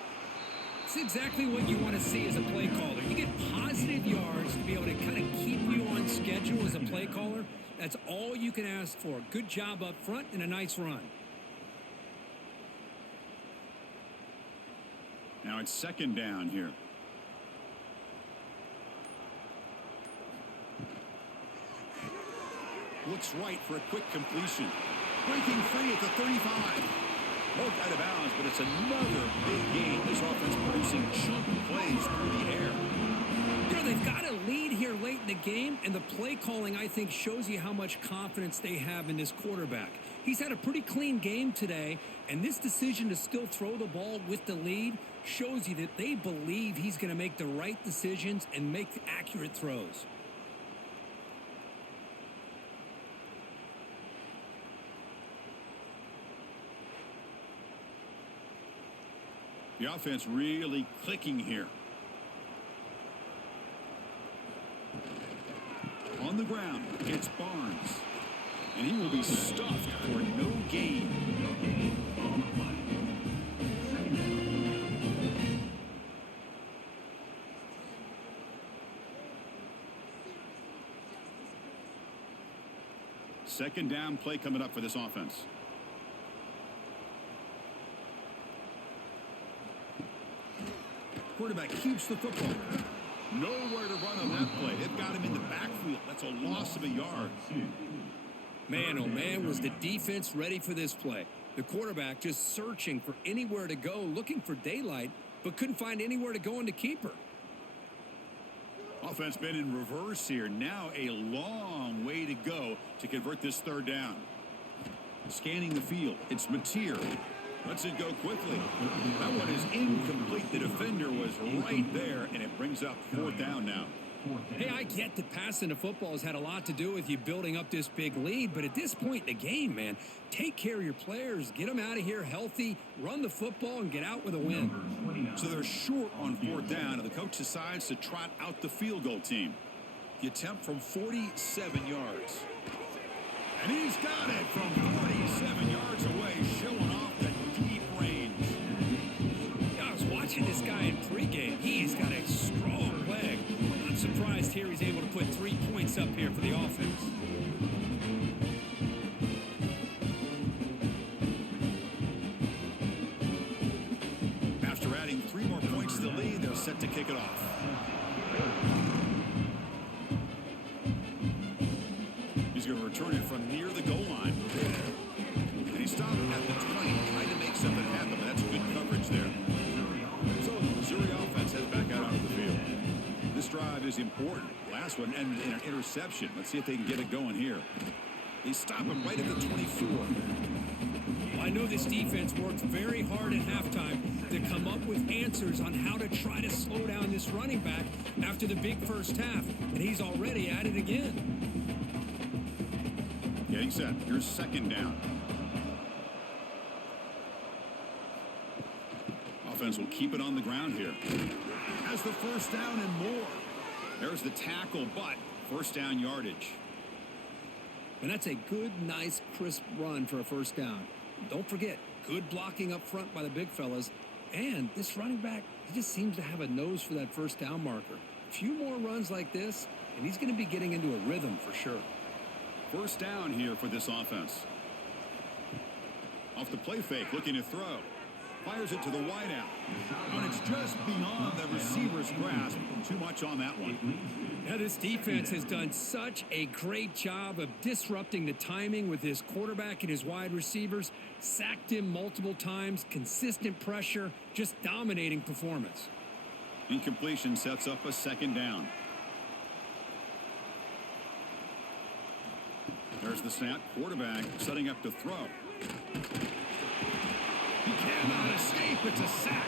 It's exactly what you want to see as a play caller. You get positive yards to be able to kind of keep you on schedule as a play caller. That's all you can ask for. Good job up front and a nice run. Now it's second down here. Looks right for a quick completion. Breaking free at the 35. Broke out of bounds, but it's another big game. This offense producing chunk plays through the air. You know, they've got a lead here late in the game, and the play calling, I think, shows you how much confidence they have in this quarterback. He's had a pretty clean game today, and this decision to still throw the ball with the lead shows you that they believe he's going to make the right decisions and make accurate throws. The offense really clicking here. On the ground, it's Barnes. And he will be stuffed for no gain. Second down play coming up for this offense. Quarterback keeps the football. Nowhere to run on that play. They've got him in the backfield. That's a loss of a yard. Man, oh man, was the defense ready for this play. The quarterback just searching for anywhere to go, looking for daylight, but couldn't find anywhere to go into keeper. Offense been in reverse here. Now a long way to go to convert this third down. Scanning the field. It's Mateer. Lets it go quickly. That one is incomplete. The defender was right there, and it brings up fourth down now. Hey, I get that passing the football has had a lot to do with you building up this big lead, but at this point in the game, man, take care of your players. Get them out of here healthy, run the football, and get out with a win. So they're short on fourth down, and the coach decides to trot out the field goal team. The attempt from 47 yards. And he's got it from 47 yards away, showing off the deep range. I was watching this guy in pregame. He's got a strong leg. I'm surprised here he's able to put 3 points up here for the offense. to kick it off. He's going to return it from near the goal line. And he stopped at the 20, trying to make something happen, but that's good coverage there. So the Missouri offense heads back out onto the field. This drive is important. Last one ended in an interception. Let's see if they can get it going here. They stop him right at the 24. I know this defense worked very hard at halftime to come up with answers on how to try to slow down this running back after the big first half, and he's already at it again. Getting set. Here's second down. Offense will keep it on the ground here. Has the first down and more. There's the tackle, but first down yardage. And that's a good, nice, crisp run for a first down. Don't forget, good blocking up front by the big fellas. And this running back, he just seems to have a nose for that first down marker. A few more runs like this, and he's going to be getting into a rhythm for sure. First down here for this offense. Off the play fake, looking to throw. Fires it to the wideout. And it's just beyond the receiver's grasp. Too much on that one. Now, this defense has done such a great job of disrupting the timing with his quarterback and his wide receivers. Sacked him multiple times, consistent pressure, just dominating performance. Incompletion sets up a second down. There's the snap. Quarterback setting up to throw. He cannot escape. It's a sack.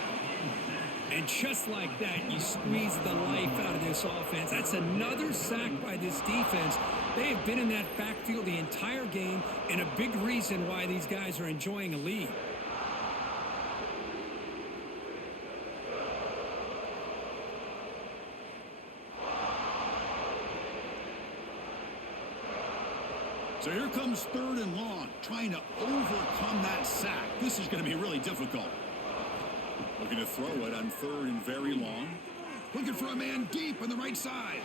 And just like that, you squeeze the life out of this offense. That's another sack by this defense. They have been in that backfield the entire game, and a big reason why these guys are enjoying a lead. So here comes third and long, trying to overcome that sack. This is going to be really difficult. Looking to throw it on third and very long. Looking for a man deep on the right side.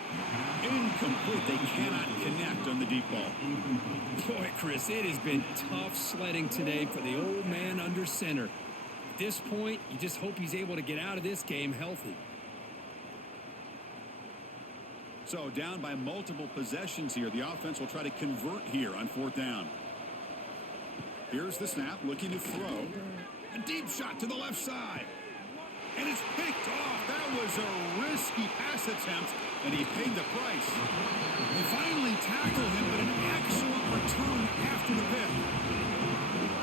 Incomplete. They cannot connect on the deep ball. Boy, Chris, it has been tough sledding today for the old man under center. At this point, you just hope he's able to get out of this game healthy. So down by multiple possessions here. The offense will try to convert here on fourth down. Here's the snap, looking to throw. A deep shot to the left side. And it's picked off. That was a risky pass attempt, and he paid the price. They finally tackled him, but an excellent return after the pick.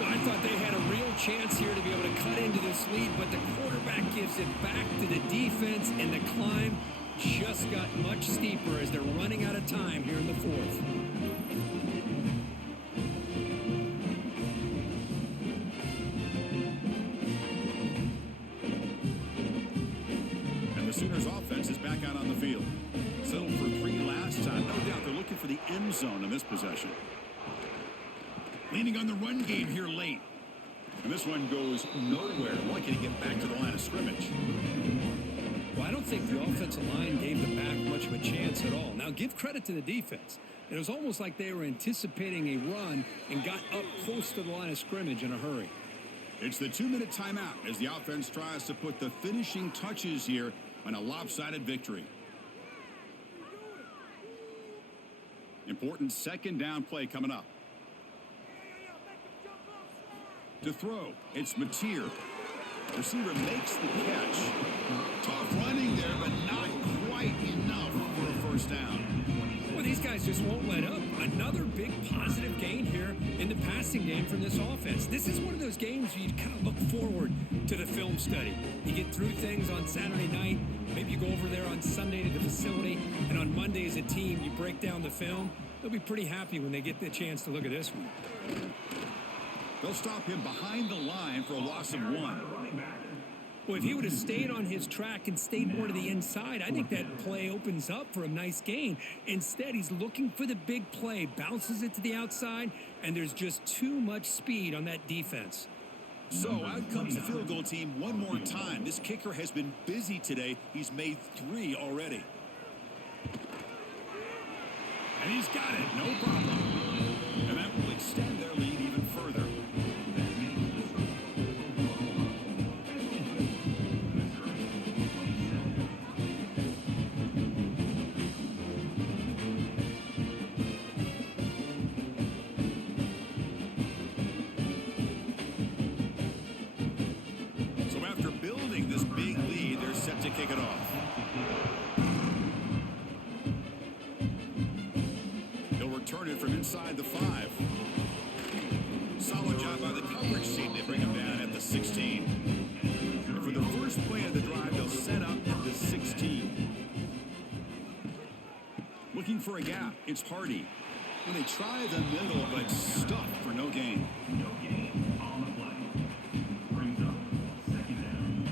I thought they had a real chance here to be able to cut into this lead, but the quarterback gives it back to the defense, and the climb just got much steeper as they're running out of time here in the fourth. And the Sooners offense is back out on the field. Settled for 3 last time. No doubt they're looking for the end zone in this possession. Leaning on the run game here late. And this one goes nowhere. Lucky to get back to the line of scrimmage. Well, I don't think the offensive line gave them back much of a chance at all. Now, give credit to the defense. It was almost like they were anticipating a run and got up close to the line of scrimmage in a hurry. It's the 2-minute timeout as the offense tries to put the finishing touches here on a lopsided victory. Important second down play coming up. To throw, it's Mateer. Receiver makes the catch. Tough running there, but not quite enough for a first down. Well, these guys just won't let up. Another big positive gain here in the passing game from this offense. This is one of those games where you kind of look forward to the film study. You get through things on Saturday night. Maybe you go over there on Sunday to the facility, and on Monday as a team, you break down the film. They'll be pretty happy when they get the chance to look at this one. They'll stop him behind the line for a loss of 1. Well, if he would have stayed on his track and stayed more to the inside, I think that play opens up for a nice gain. Instead, he's looking for the big play, bounces it to the outside, and there's just too much speed on that defense. So out comes the field goal team one more time. This kicker has been busy today. He's made 3 already. And he's got it, no problem. And that will extend their lead even further. return it from inside the 5. Solid job by the coverage team. They bring him down at the 16. And for the first play of the drive, they'll set up at the 16. Looking for a gap. It's Hardy. And they try the middle, but stuffed for no gain. No gain on the play. Brings up second down.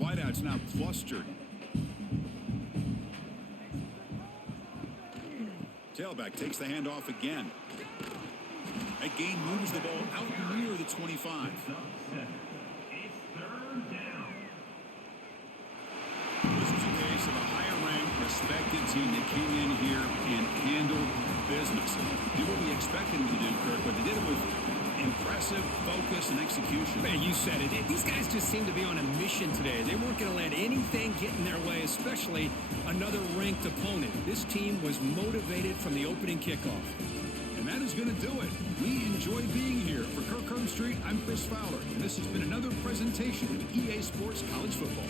Wideout's now clustered. Tailback takes the handoff again. That gain moves the ball out near the 25. It's up 7. It's third down. This was a case of a higher-ranked, respected team that came in here and handled business. Did what we expected them to do, Kirk, but they did it with impressive focus and execution. Man, you said it. These guys just seem to be on a mission today. They weren't going to let anything get in their way, especially another ranked opponent. This team was motivated from the opening kickoff. And that is going to do it. We enjoy being here. For Kirk Street, I'm Chris Fowler, and this has been another presentation of EA Sports College Football.